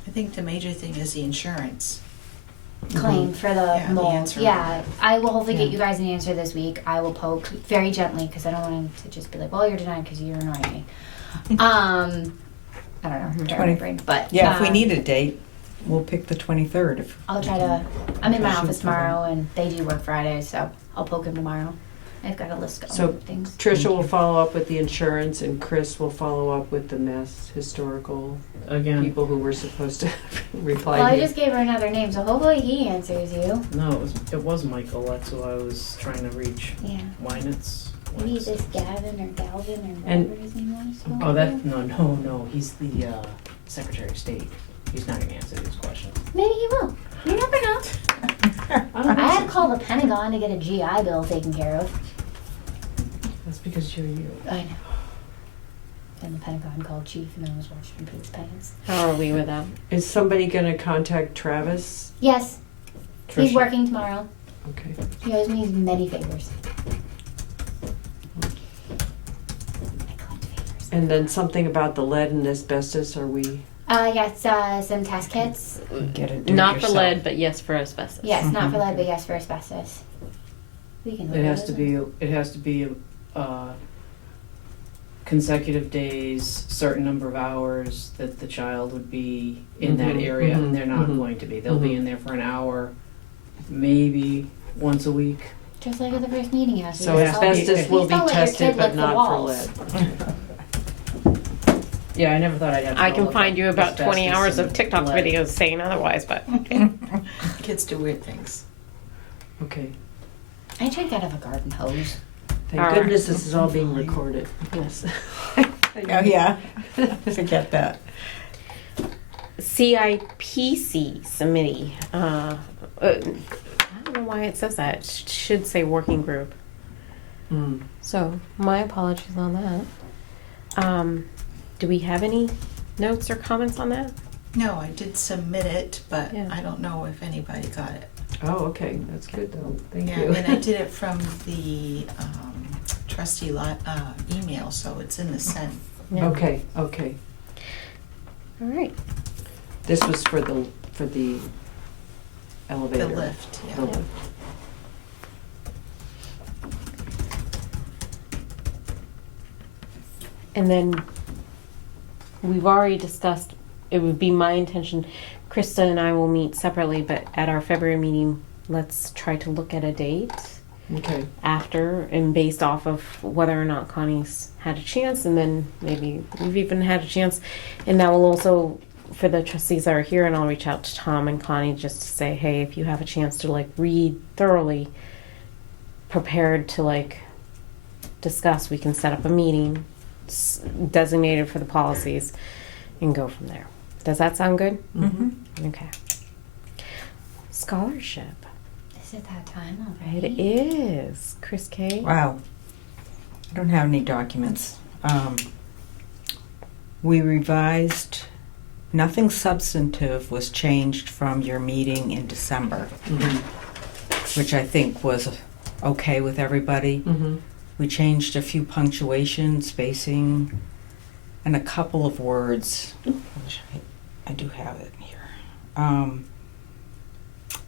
I think the major thing is the insurance. Claim for the Yeah, the mold. answer. Yeah, I will hopefully get Yeah. you guys an answer this week. I will poke very gently because I don't want him to just be like, "Well, you're denied because you're annoying me." I don't know. I'm 20 brain, but Yeah, if we need a date, we'll pick the 23rd. If I'll try to. I'm in my Shoot office for that. tomorrow, and they do work Fridays, so I'll poke him tomorrow. I've got a list So- of things. Tricia will you. follow up with the insurance and Chris will follow up with the Mass Historical Again, people who were supposed to reply Well, to I you. just gave her another name, so hopefully he answers you. no, it was Michael. That's who I was trying to reach. Yeah. Wynitz. Maybe this Gavin or Galvin or And- whatever his name was. Oh, that no. He's the Secretary of State. He's not gonna answer these questions. Maybe he will. You never know. I had to call the Pentagon to get a GI Bill taken care of. That's because you're you. I know. And the Pentagon called Chief, and then was watching his pants. How are we with that? Is somebody gonna contact Travis? Yes, he's Tricia? working tomorrow. Okay. He owes me many favors. I collect favors. And then something about the lead and asbestos, are we? Yes, some test kits. get it, do Not it for yourself. lead, but yes for asbestos. Yes, not for lead, but yes for asbestos. We can. It has to be. It has to be consecutive days, certain number of hours that the child would be in that Mhm, area, mhm, and they're not mhm. going to be. They'll be Mhm. in there for an hour, maybe once a week. Just like at the first meeting you asked me. So Yeah. asbestos will Please be don't let your tested, kid lick but the not for walls. lead. Yeah, I never thought I'd have to I go can look find up you about 20 asbestos hours of and TikTok lead. videos saying otherwise, but Kids do weird things. Okay. I drank out of a garden hose. Thank All right. goodness this is all being recorded. Yes. Oh, yeah. Forget that. CIPC committee. I don't know why it says that. It should say working group. Mm. So my apologies on that. Do we have any notes or comments on that? No, I did submit it, but Yeah. I don't know if anybody got it. Oh, okay, that's good though, thank Yeah, you. and I did it from the trustee email, so it's in the send. Yeah. Okay. All right. This was for the elevator. The lift, yeah. The lift. And then we've already discussed, it would be my intention, Krista and I will meet separately, but at our February meeting, let's try to look at a date Okay. after and based off of whether or not Connie's had a chance, and then maybe we've even had a chance. And that will also, for the trustees that are here, and I'll reach out to Tom and Connie just to say, hey, if you have a chance to like read thoroughly, prepared to like discuss, we can set up a meeting designated for the policies and go from there. Does that sound good? Mm-hmm. Okay. Scholarship. Is it that time It already? is. Chris K. Wow. I don't have any documents. We revised, nothing substantive was changed from your meeting in December, which I think was okay with everybody. Mm-hmm. We changed a few punctuation, spacing, and a couple of words. Which I do have it here.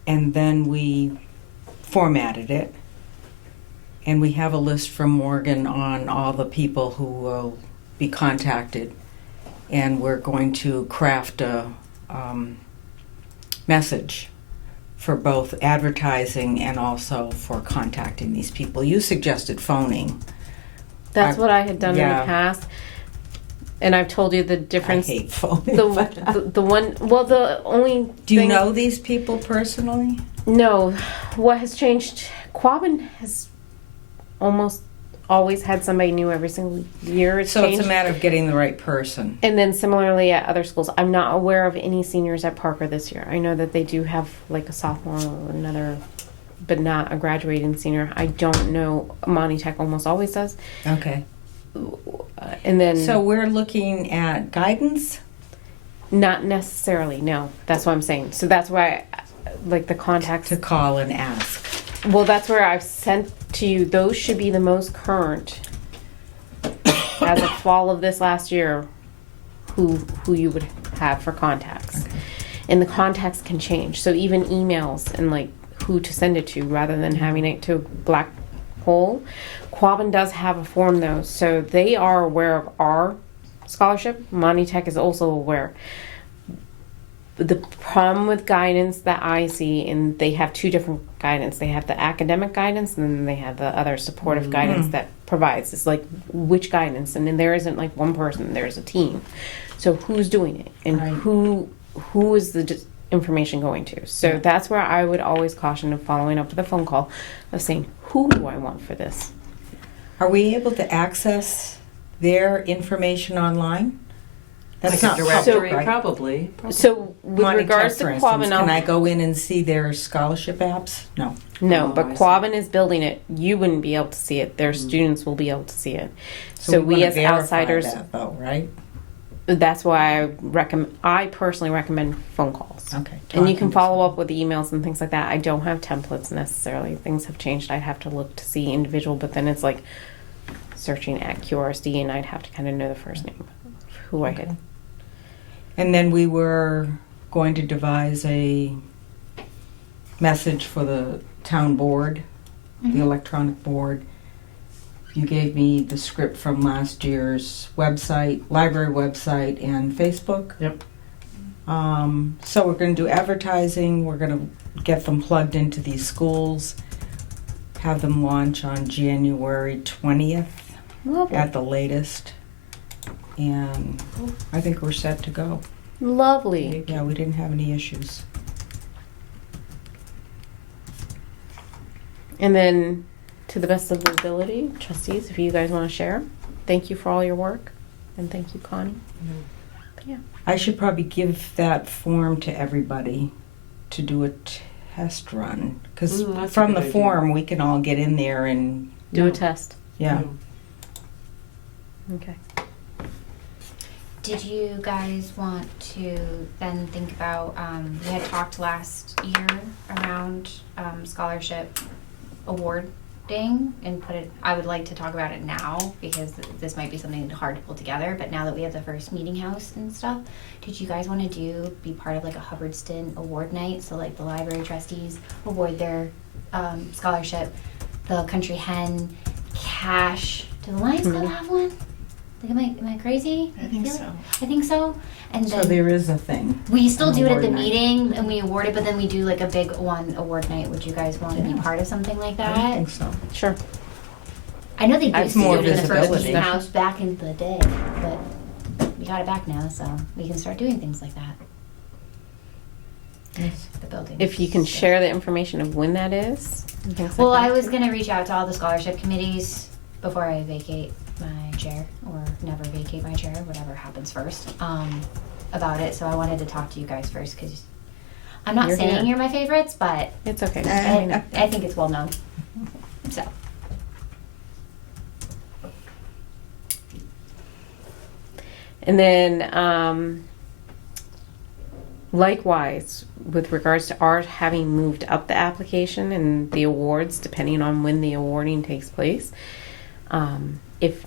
And then we formatted it. And we have a list from Morgan on all the people who will be contacted. And we're going to craft a message for both advertising and also for contacting these people. You suggested phoning. That's what I had done in yeah. the past. And I've told you the difference. I hate phoning. The one, well, the only Do you thing- know these people personally? No. What has changed, Quabbin has almost always had somebody new every single year. It's So changed. it's a matter of getting the right person. And then similarly at other schools, I'm not aware of any seniors at Parker this year. I know that they do have like a sophomore or another, but not a graduating senior. I don't know. Monty Tech almost always does. Okay. And then So we're looking at guidance? not necessarily. No, that's what I'm saying. So that's why, like the contacts. To call and ask. Well, that's where I've sent to you. Those should be the most current as of fall of this last year. Who you would have for contacts, Okay. and the contacts can change. So even emails and like who to send it to, rather than having it to a black hole. Quabbin does have a form though, so they are aware of our scholarship. Monty Tech is also aware. The problem with guidance that I see, and they have two different guidance. They have the academic guidance, and then they have the other supportive guidance that provides. It's like which guidance, and then there isn't like one person. There's a team. So who's doing it, and Right. who is the information going to? So that's where I would always caution of following up with a phone call of saying, who do I want for this? Are we able to access their information online? That's Like not a directory, public, right? probably. So with Monty regards Tech, to for instance, Quabbin, can I go in and see their scholarship apps? No. no, Oh, but I see. Quabbin is building it. You wouldn't be able to see it. Their students will be able to see it. So we wanna as verify outsiders, that, though, right? that's why I personally recommend phone calls. Okay. And you can Talking to follow up with emails and things like that. I don't have templates necessarily. Things have changed. I'd have to look to see individual, but then it's like searching at QRSD, and I'd have to kind of know the first name of who I had. And then we were going to devise a message for the town board, the electronic board. You gave me the script from last year's website, library website, and Facebook. Yep. So we're going to do advertising. We're going to get them plugged into these schools, have them launch on January 20th Lovely. at the latest. And I think we're set to go. Lovely. Yeah, we didn't have any issues. And then, to the best of the ability, trustees, if you guys want to share, thank you for all your work, and thank you, Connie. I should probably give that form to everybody to do a test run. Because That's a from the good idea. form, we can all get in there and, Do Yeah. a test. yeah. Okay. Did you guys want to then think about, we had talked last year around scholarship award and put it, I would like to talk about it now because this might be something hard to pull together, but now that we have the first meeting house and stuff, did you guys want to be part of like a Hubbardston award night? So like the library trustees award their scholarship, the Country Hen, cash. Do the Lions Club have one? Like, am I crazy? I think feel so. I think so. And So then there is a thing. we still an do it at the award night. meeting and we award it, but then we do like a big one award night. Would you guys want to be Yeah. part of something like I that? think so. Sure. I know they I have used to do more it in the first visibility. meeting house back in the day, but we got it back now, so we can start doing things like that. The building. If you can share the information of when that is. and things Well, like I that. was gonna reach out to all the scholarship committees before I vacate my chair, or never vacate my chair, whatever happens first, about it. So I wanted to talk to you guys first, because I'm not You're saying here. you're my favorites, but It's okay. I think it's well known. So. And then, likewise, with regards to art having moved up the application and the awards, depending on when the awarding takes place, if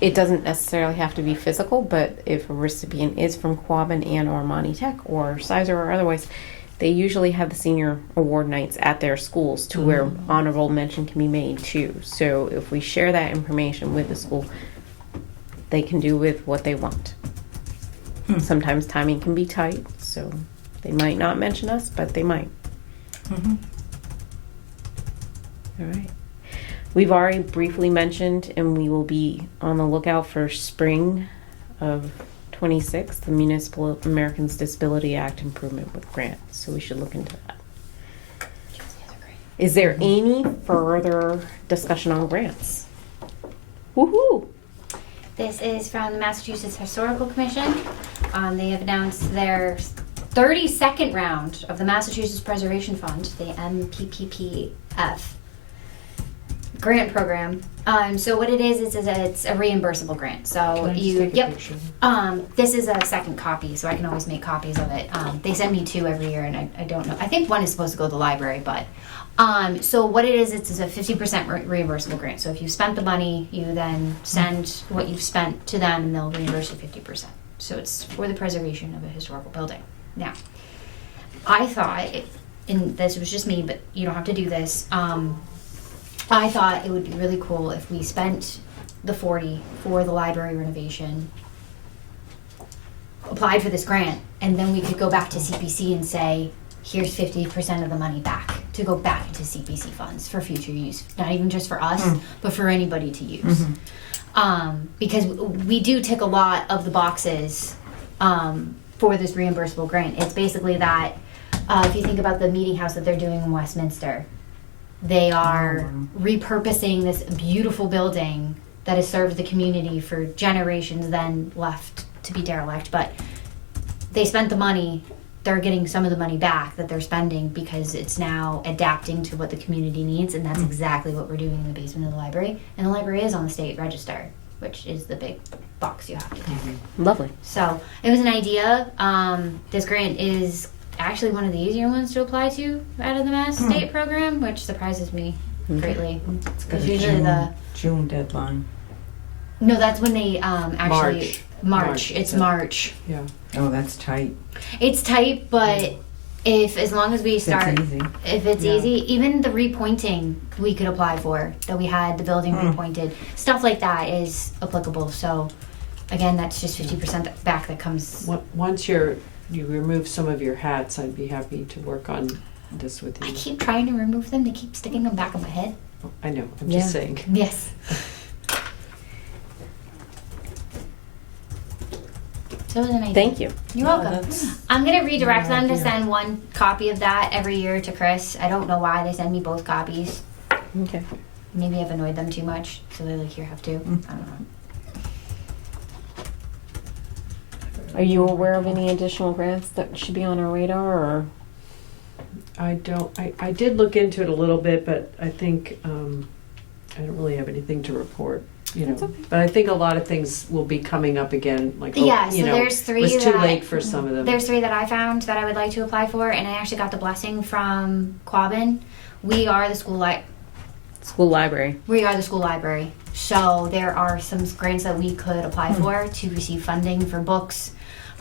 it doesn't necessarily have to be physical, but if a recipient is from Quabbin and or Monty Tech or Sizer or otherwise, they usually have the senior award nights at their schools to where honorable mention can be made too. So if we share that information with the school, they can do with what they want. Sometimes timing can be tight, so they might not mention us, but they might. Mhm. All right. We've already briefly mentioned, and we will be on the lookout for spring of 26, the Municipal Americans Disability Act Improvement with Grant. So we should look into that. Is there any further discussion on grants? Woohoo! This is from the Massachusetts Historical Commission. They have announced their 32nd round of the Massachusetts Preservation Fund, the MPPPF grant program. So what it is it's a reimbursable grant. So Can I just take a picture? this is a second copy, so I can always make copies of it. They send me 2 every year, and I don't know. I think one is supposed to go to the library, but so what it is, it's a 50% reimbursable grant. So if you spent the money, you then send what you've spent to them, and they'll reimburse you 50%. So it's for the preservation of a historical building. Now, I thought, and this was just me, but you don't have to do this. I thought it would be really cool if we spent the 40 for the library renovation, applied for this grant, and then we could go back to CPC and say, here's 50% of the money back to go back into CPC funds for future use. Not even just for us, but for anybody to use. Because we do tick a lot of the boxes for this reimbursable grant. It's basically that if you think about the meeting house that they're doing in Westminster, they are repurposing this beautiful building that has served the community for generations, then left to be derelict. But they spent the money, they're getting some of the money back that they're spending because it's now adapting to what the community needs, and that's exactly what we're doing in the basement of the library. And the library is on the state register, which is the big box you have to tick. Lovely. So it was an idea. This grant is actually one of the easier ones to apply to out of the Mass State program, which surprises me greatly. It's got Because a usually June deadline. no, that's when they actually March. It's It's a- March. Yeah. Oh, that's tight. It's tight, but as long as we start, It's easy. if it's Yeah. easy, even the repointing we could apply for, that we had the building repointed, stuff like that is applicable. So again, that's just 50% back that comes. Once you remove some of your hats, I'd be happy to work on this with I you. keep trying to remove them. They keep sticking them back on my head. I know, I'm Yeah. just saying. Yes. So it was amazing. Thank you. You're Yeah, welcome. that's- I'm gonna redirect No them to idea. send one copy of that every year to Chris. I don't know why they send me both copies. Okay. Maybe I've annoyed them too much, so they're like, here, have two. I don't know. Are you aware of any additional grants that should be on our radar, or? I did look into it a little bit, but I think, I don't really have anything to report, you know. That's okay. But I think a lot of things will be coming up again, like, Yeah, you so know, there's 3 it was too that late for some of them. There's 3 that I found that I would like to apply for, and I actually got the blessing from Quabbin. We are the school School library. We are the school library. So there are some grants that we could apply for to receive funding for books,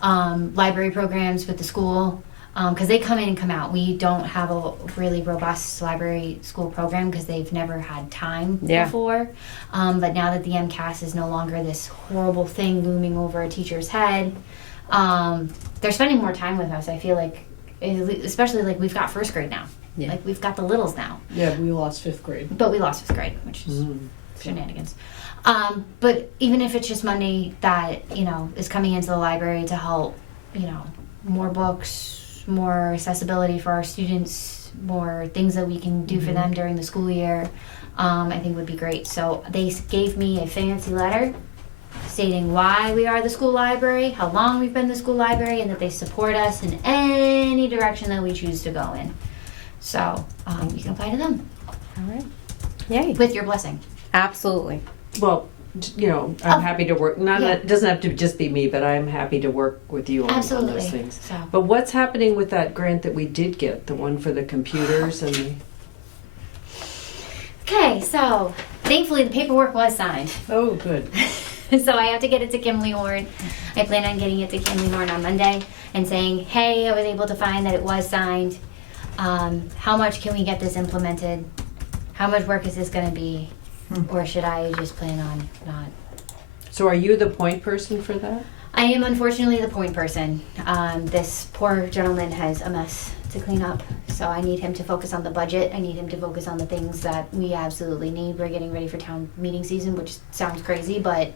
library programs with the school, because they come in and come out. We don't have a really robust library school program because they've never had time before. But now that the MCAS is no longer this horrible thing looming over a teacher's head, they're spending more time with us. I feel like, especially like we've got first grade now. Yeah. Like we've got the littles now. Yeah, we lost 5th grade. But we lost 5th grade, which is shenanigans. But even if it's just money that, is coming into the library to help, more books, more accessibility for our students, more things that we can do for them during the school year, I think would be great. So they gave me a fancy letter stating why we are the school library, how long we've been the school library, and that they support us in any direction that we choose to go in. So you can apply to them. All right. Yay. With your blessing. Absolutely. Well, I'm happy to work. It doesn't have to just be me, but I'm happy to work with you on those things. So. But what's happening with that grant that we did get, the one for the computers and Okay, so thankfully the paperwork was signed. Oh, good. So I have to get it to Kimberly Horn. I plan on getting it to Kimberly Horn on Monday and saying, hey, I was able to find that it was signed. How much can we get this implemented? How much work is this going to be? Or should I just plan on not? So are you the point person for that? I am unfortunately the point person. This poor gentleman has a mess to clean up. So I need him to focus on the budget. I need him to focus on the things that we absolutely need. We're getting ready for town meeting season, which sounds crazy, but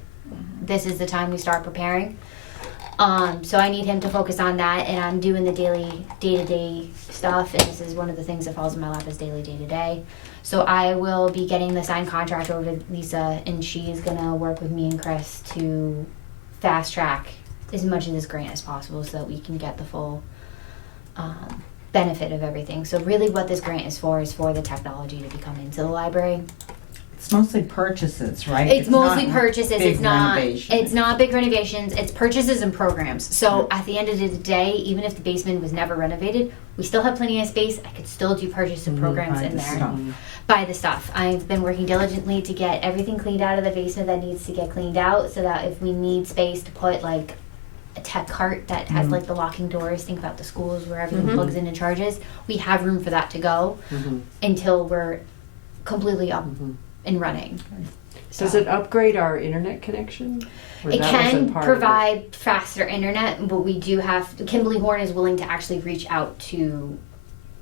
this is the time we start preparing. So I need him to focus on that, and I'm doing the daily, day-to-day stuff, and this is one of the things that falls in my lap is daily, day-to-day. So I will be getting the signed contract over to Lisa, and she's gonna work with me and Chris to fast track as much of this grant as possible so that we can get the full benefit of everything. So really what this grant is for the technology to be coming into the library. It's mostly purchases, right? It's mostly not purchases. big renovation. It's not big renovations. It's purchases and programs. So at the end of the day, even if the basement was never renovated, we still have plenty of space. I could still do purchase and programs buy in the there. stuff. Buy the stuff. I've been working diligently to get everything cleaned out of the basement that needs to get cleaned out, so that if we need space to put like a tech cart that has like the locking doors, think about the schools where everything plugs in and charges, we have room for that to go until we're completely up and running. Does it upgrade our internet connection? Or It that wasn't can part of it? provide faster internet, but we do have, Kimberly Horn is willing to actually reach out to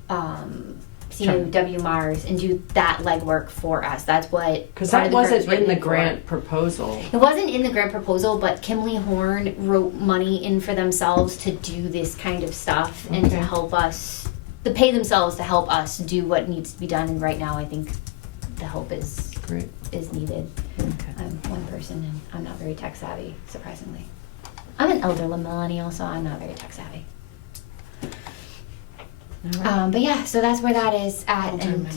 CW Mars and do that legwork for us. That's what. Because part that of the grant's wasn't in the written for. grant proposal. It wasn't in the grant proposal, but Kimberly Horn wrote money in for themselves to do this kind of stuff and to Okay. help us, to pay themselves to help us do what needs to be done. And right now, I think the help is Great. needed. I'm one person and I'm not very tech savvy, surprisingly. I'm an elder millennial, so I'm not very tech savvy. But yeah, so that's where that is at. And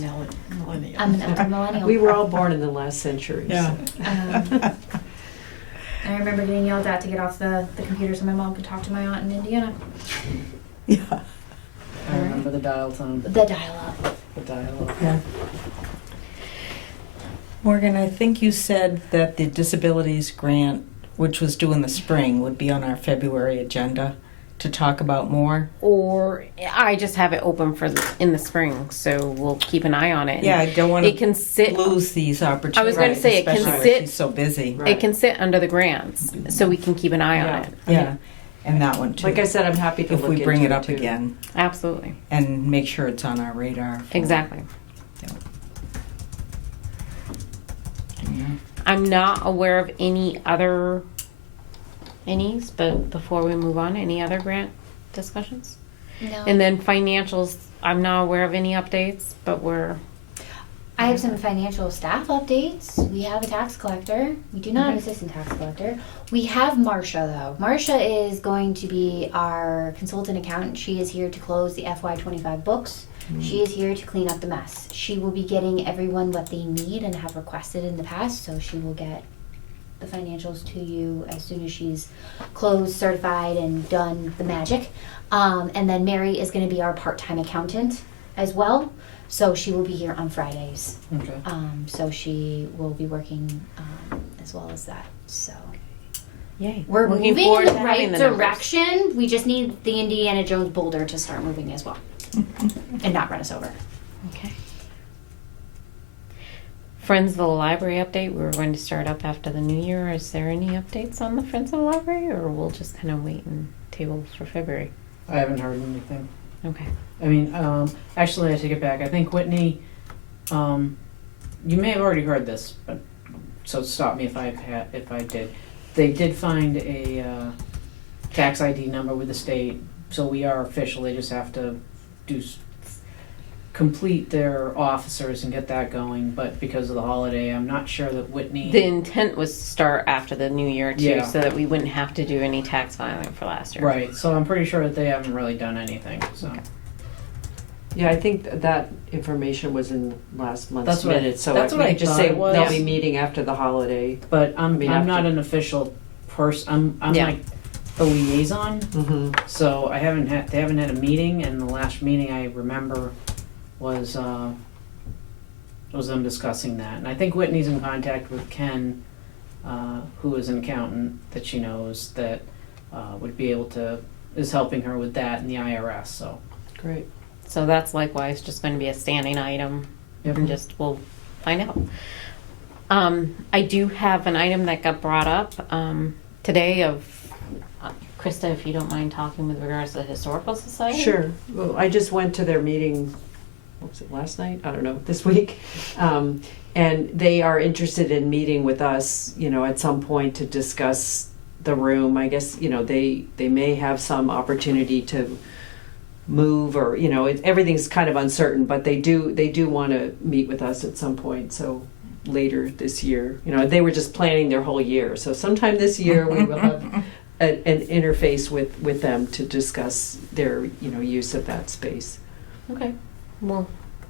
I'm an elder millennial. We were all born in the last century. Yeah. So. I remember getting yelled at to get off the computer so my mom could talk to my aunt in Indiana. Yeah. I remember the dial tone. The dial-up. The dial. Yeah. Morgan, I think you said that the disabilities grant, which was due in the spring, would be on our February agenda to talk about more. Or I just have it open for in the spring, so we'll keep an eye on it. Yeah, I don't want It can sit. to lose these opportunities. I was going to say it can especially when sit. she's so busy. Right. It can sit under the grants, so we can keep an eye on Yeah. it. Yeah, and that one too. Like I said, I'm happy to if look we bring into it up too. again Absolutely. and make sure it's on our radar. Exactly. Yeah. I'm not aware of any other but before we move on, any other grant discussions? No. And then financials, I'm not aware of any updates, but I have some financial staff updates. We have a tax collector. We do not have an assistant tax collector. We have Marsha though. Marsha is going to be our consultant accountant. She is here to close the FY25 books. She is here to clean up the mess. She will be getting everyone what they need and have requested in the past, so she will get the financials to you as soon as she's closed, certified, and done the magic. And then Mary is going to be our part-time accountant as well. So she will be here on Fridays. Okay. So she will be working as well as that. So Yay. we're Looking moving forward in the to right having the numbers. direction. We just need the Indiana Jones boulder to start moving as well, and not run us over. Okay. Friends of the Library update. We were going to start up after the new year. Is there any updates on the Friends of the Library, or we'll just kind of wait and table for February? I haven't heard anything. Okay. I mean, actually, I take it back. I think Whitney, you may have already heard this, but so stop me if I did. They did find a tax ID number with the state, so we are official. They just have to complete their officers and get that going. But because of the holiday, I'm not sure that Whitney. The intent was to start after the new year too, Yeah. so that we wouldn't have to do any tax filing for last year. Right. So I'm pretty sure that they haven't really done anything. So. Okay. Yeah, I think that information was in last month's That's what I- minutes, so that's what I just thought say it was. they'll be meeting after the holiday. But I'm mean, not after- an official person. I'm Yeah. like the liaison. Mm-hmm. So they haven't had a meeting, and the last meeting I remember was them discussing that. And I think Whitney's in contact with Ken, who is an accountant that she knows that would be able to is helping her with that in the IRS. So Great. So that's likewise just going to be a standing item, Yep. and just we'll find out. I do have an item that got brought up today of Krista, if you don't mind talking with regards to the Historical Society. Sure. Well, I just went to their meeting, what was it, last night? I don't know, this week. And they are interested in meeting with us, at some point to discuss the room. I guess, they may have some opportunity to move or, everything's kind of uncertain, but they do want to meet with us at some point. So later this year, they were just planning their whole year. So sometime this year we will have an interface with them to discuss their, use of that space. Okay. We'll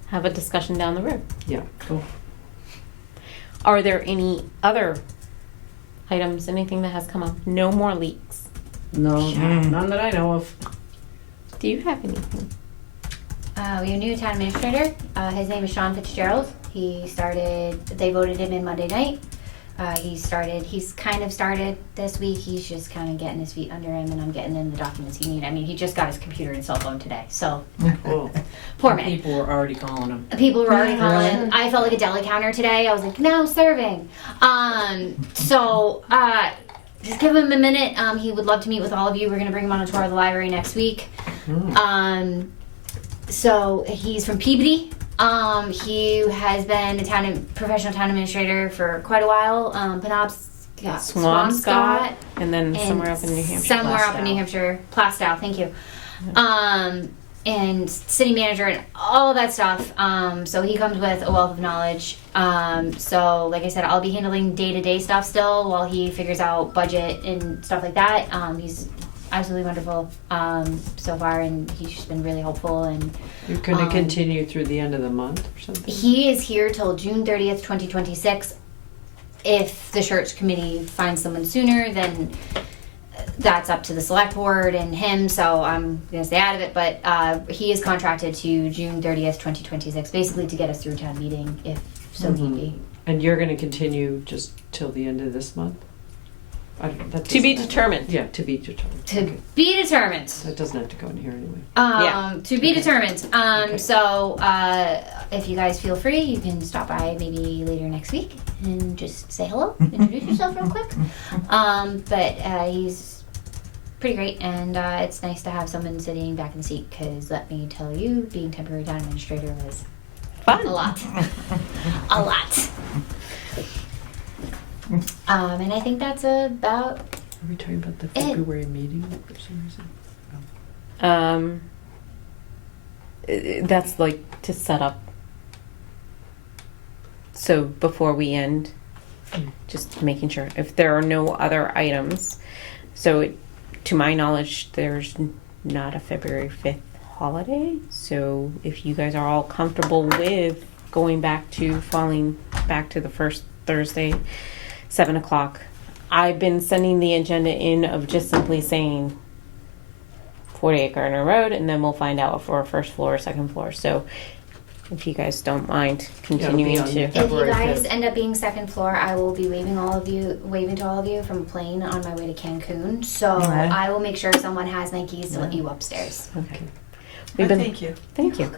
have a discussion down the road. Yeah. cool. Are there any other items, anything that has come up? No more leaks. No, none that I know of. Do you have anything? We have a new town administrator. His name is Sean Fitzgerald. They voted him in Monday night. He's kind of started this week. He's just kind of getting his feet under him, and I'm getting him the documents he needs. I mean, he just got his computer and cell phone today, so Cool. poor man. People were already calling him. People were already calling. I felt like a deli counter today. I was like, no, serving. Just give him a minute. He would love to meet with all of you. We're going to bring him on a tour of the library next week. So he's from Peabody. He has been a professional town administrator for quite a while. Swampscott, and then somewhere up in New Hampshire. Somewhere up in New Hampshire. Plastow, thank you. And city manager and all of that stuff. So he comes with a wealth of knowledge. So like I said, I'll be handling day-to-day stuff still while he figures out budget and stuff like that. He's absolutely wonderful so far, and he's just been really helpful. And You're going to continue through the end of the month or something? he is here till June 30th, 2026. If the church committee finds someone sooner, then that's up to the select board and him, so I'm going to stay out of it. But he is contracted to June 30th, 2026, basically to get us through town meeting, if so need be. And you're going to continue just till the end of this month? That To be doesn't matter. determined. Yeah, to be determined. To Okay. be determined. That doesn't have to go in here anyway. To be Okay. determined. Okay. So if you guys feel free, you can stop by maybe later next week and just say hello, introduce yourself real quick. But he's pretty great, and it's nice to have someone sitting back in the seat, because let me tell you, being temporary town administrator was Fun. a lot. A lot. And I think that's about Are we talking about the February meeting for some reason? That's like to set up. So before we end, just making sure if there are no other items. So to my knowledge, there's not a February 5th holiday. So if you guys are all comfortable with falling back to the first Thursday, 7 o'clock. I've been sending the agenda in of just simply saying 48 Gardner Road, and then we'll find out for first floor or second floor. So if you guys don't mind Yeah, continuing it'll be to. on If you February guys 5th. end up being second floor, I will be waving to all of you from a plane on my way to Cancun. So Alright. I will make sure someone has my keys to let you upstairs. Okay. Well, thank you. Thank you.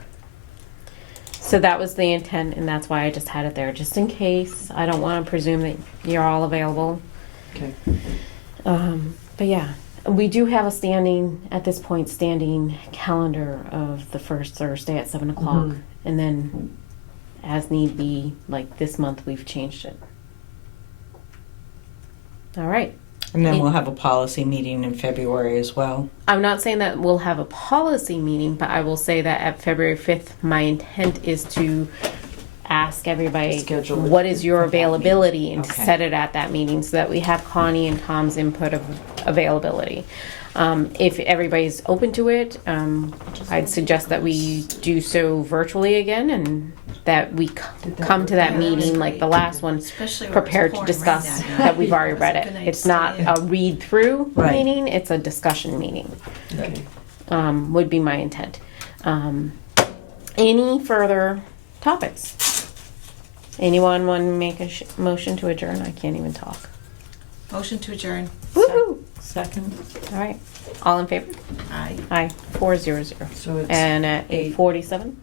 So that was the intent, and that's why I just had it there, just in case. I don't want to presume that you're all available. Okay. But yeah, we do have a at this point, standing calendar of the first Thursday at 7 o'clock. Mhm. And then, as need be, like this month, we've changed it. All right. And then we'll have a policy meeting in February as well. I'm not saying that we'll have a policy meeting, but I will say that at February 5th, my intent is to ask everybody Schedule it what is your for that availability and to Okay. set it at that meeting so that we have Connie and Tom's input of availability. If everybody's open to it, I'd suggest that we do so virtually again and that we come to that Yeah, that was meeting like great. the last one, Especially when it was prepared to pouring discuss rain that we've already It was read a it. good night It's to not stay in. a read through Right. meeting, it's a discussion meeting. Okay. Would be my intent. Any further topics? Anyone want to make a motion to adjourn? I can't even talk. Motion to adjourn. Woohoo! Second. All right. All in favor? Aye. Aye. 400. So it's And at 8:47?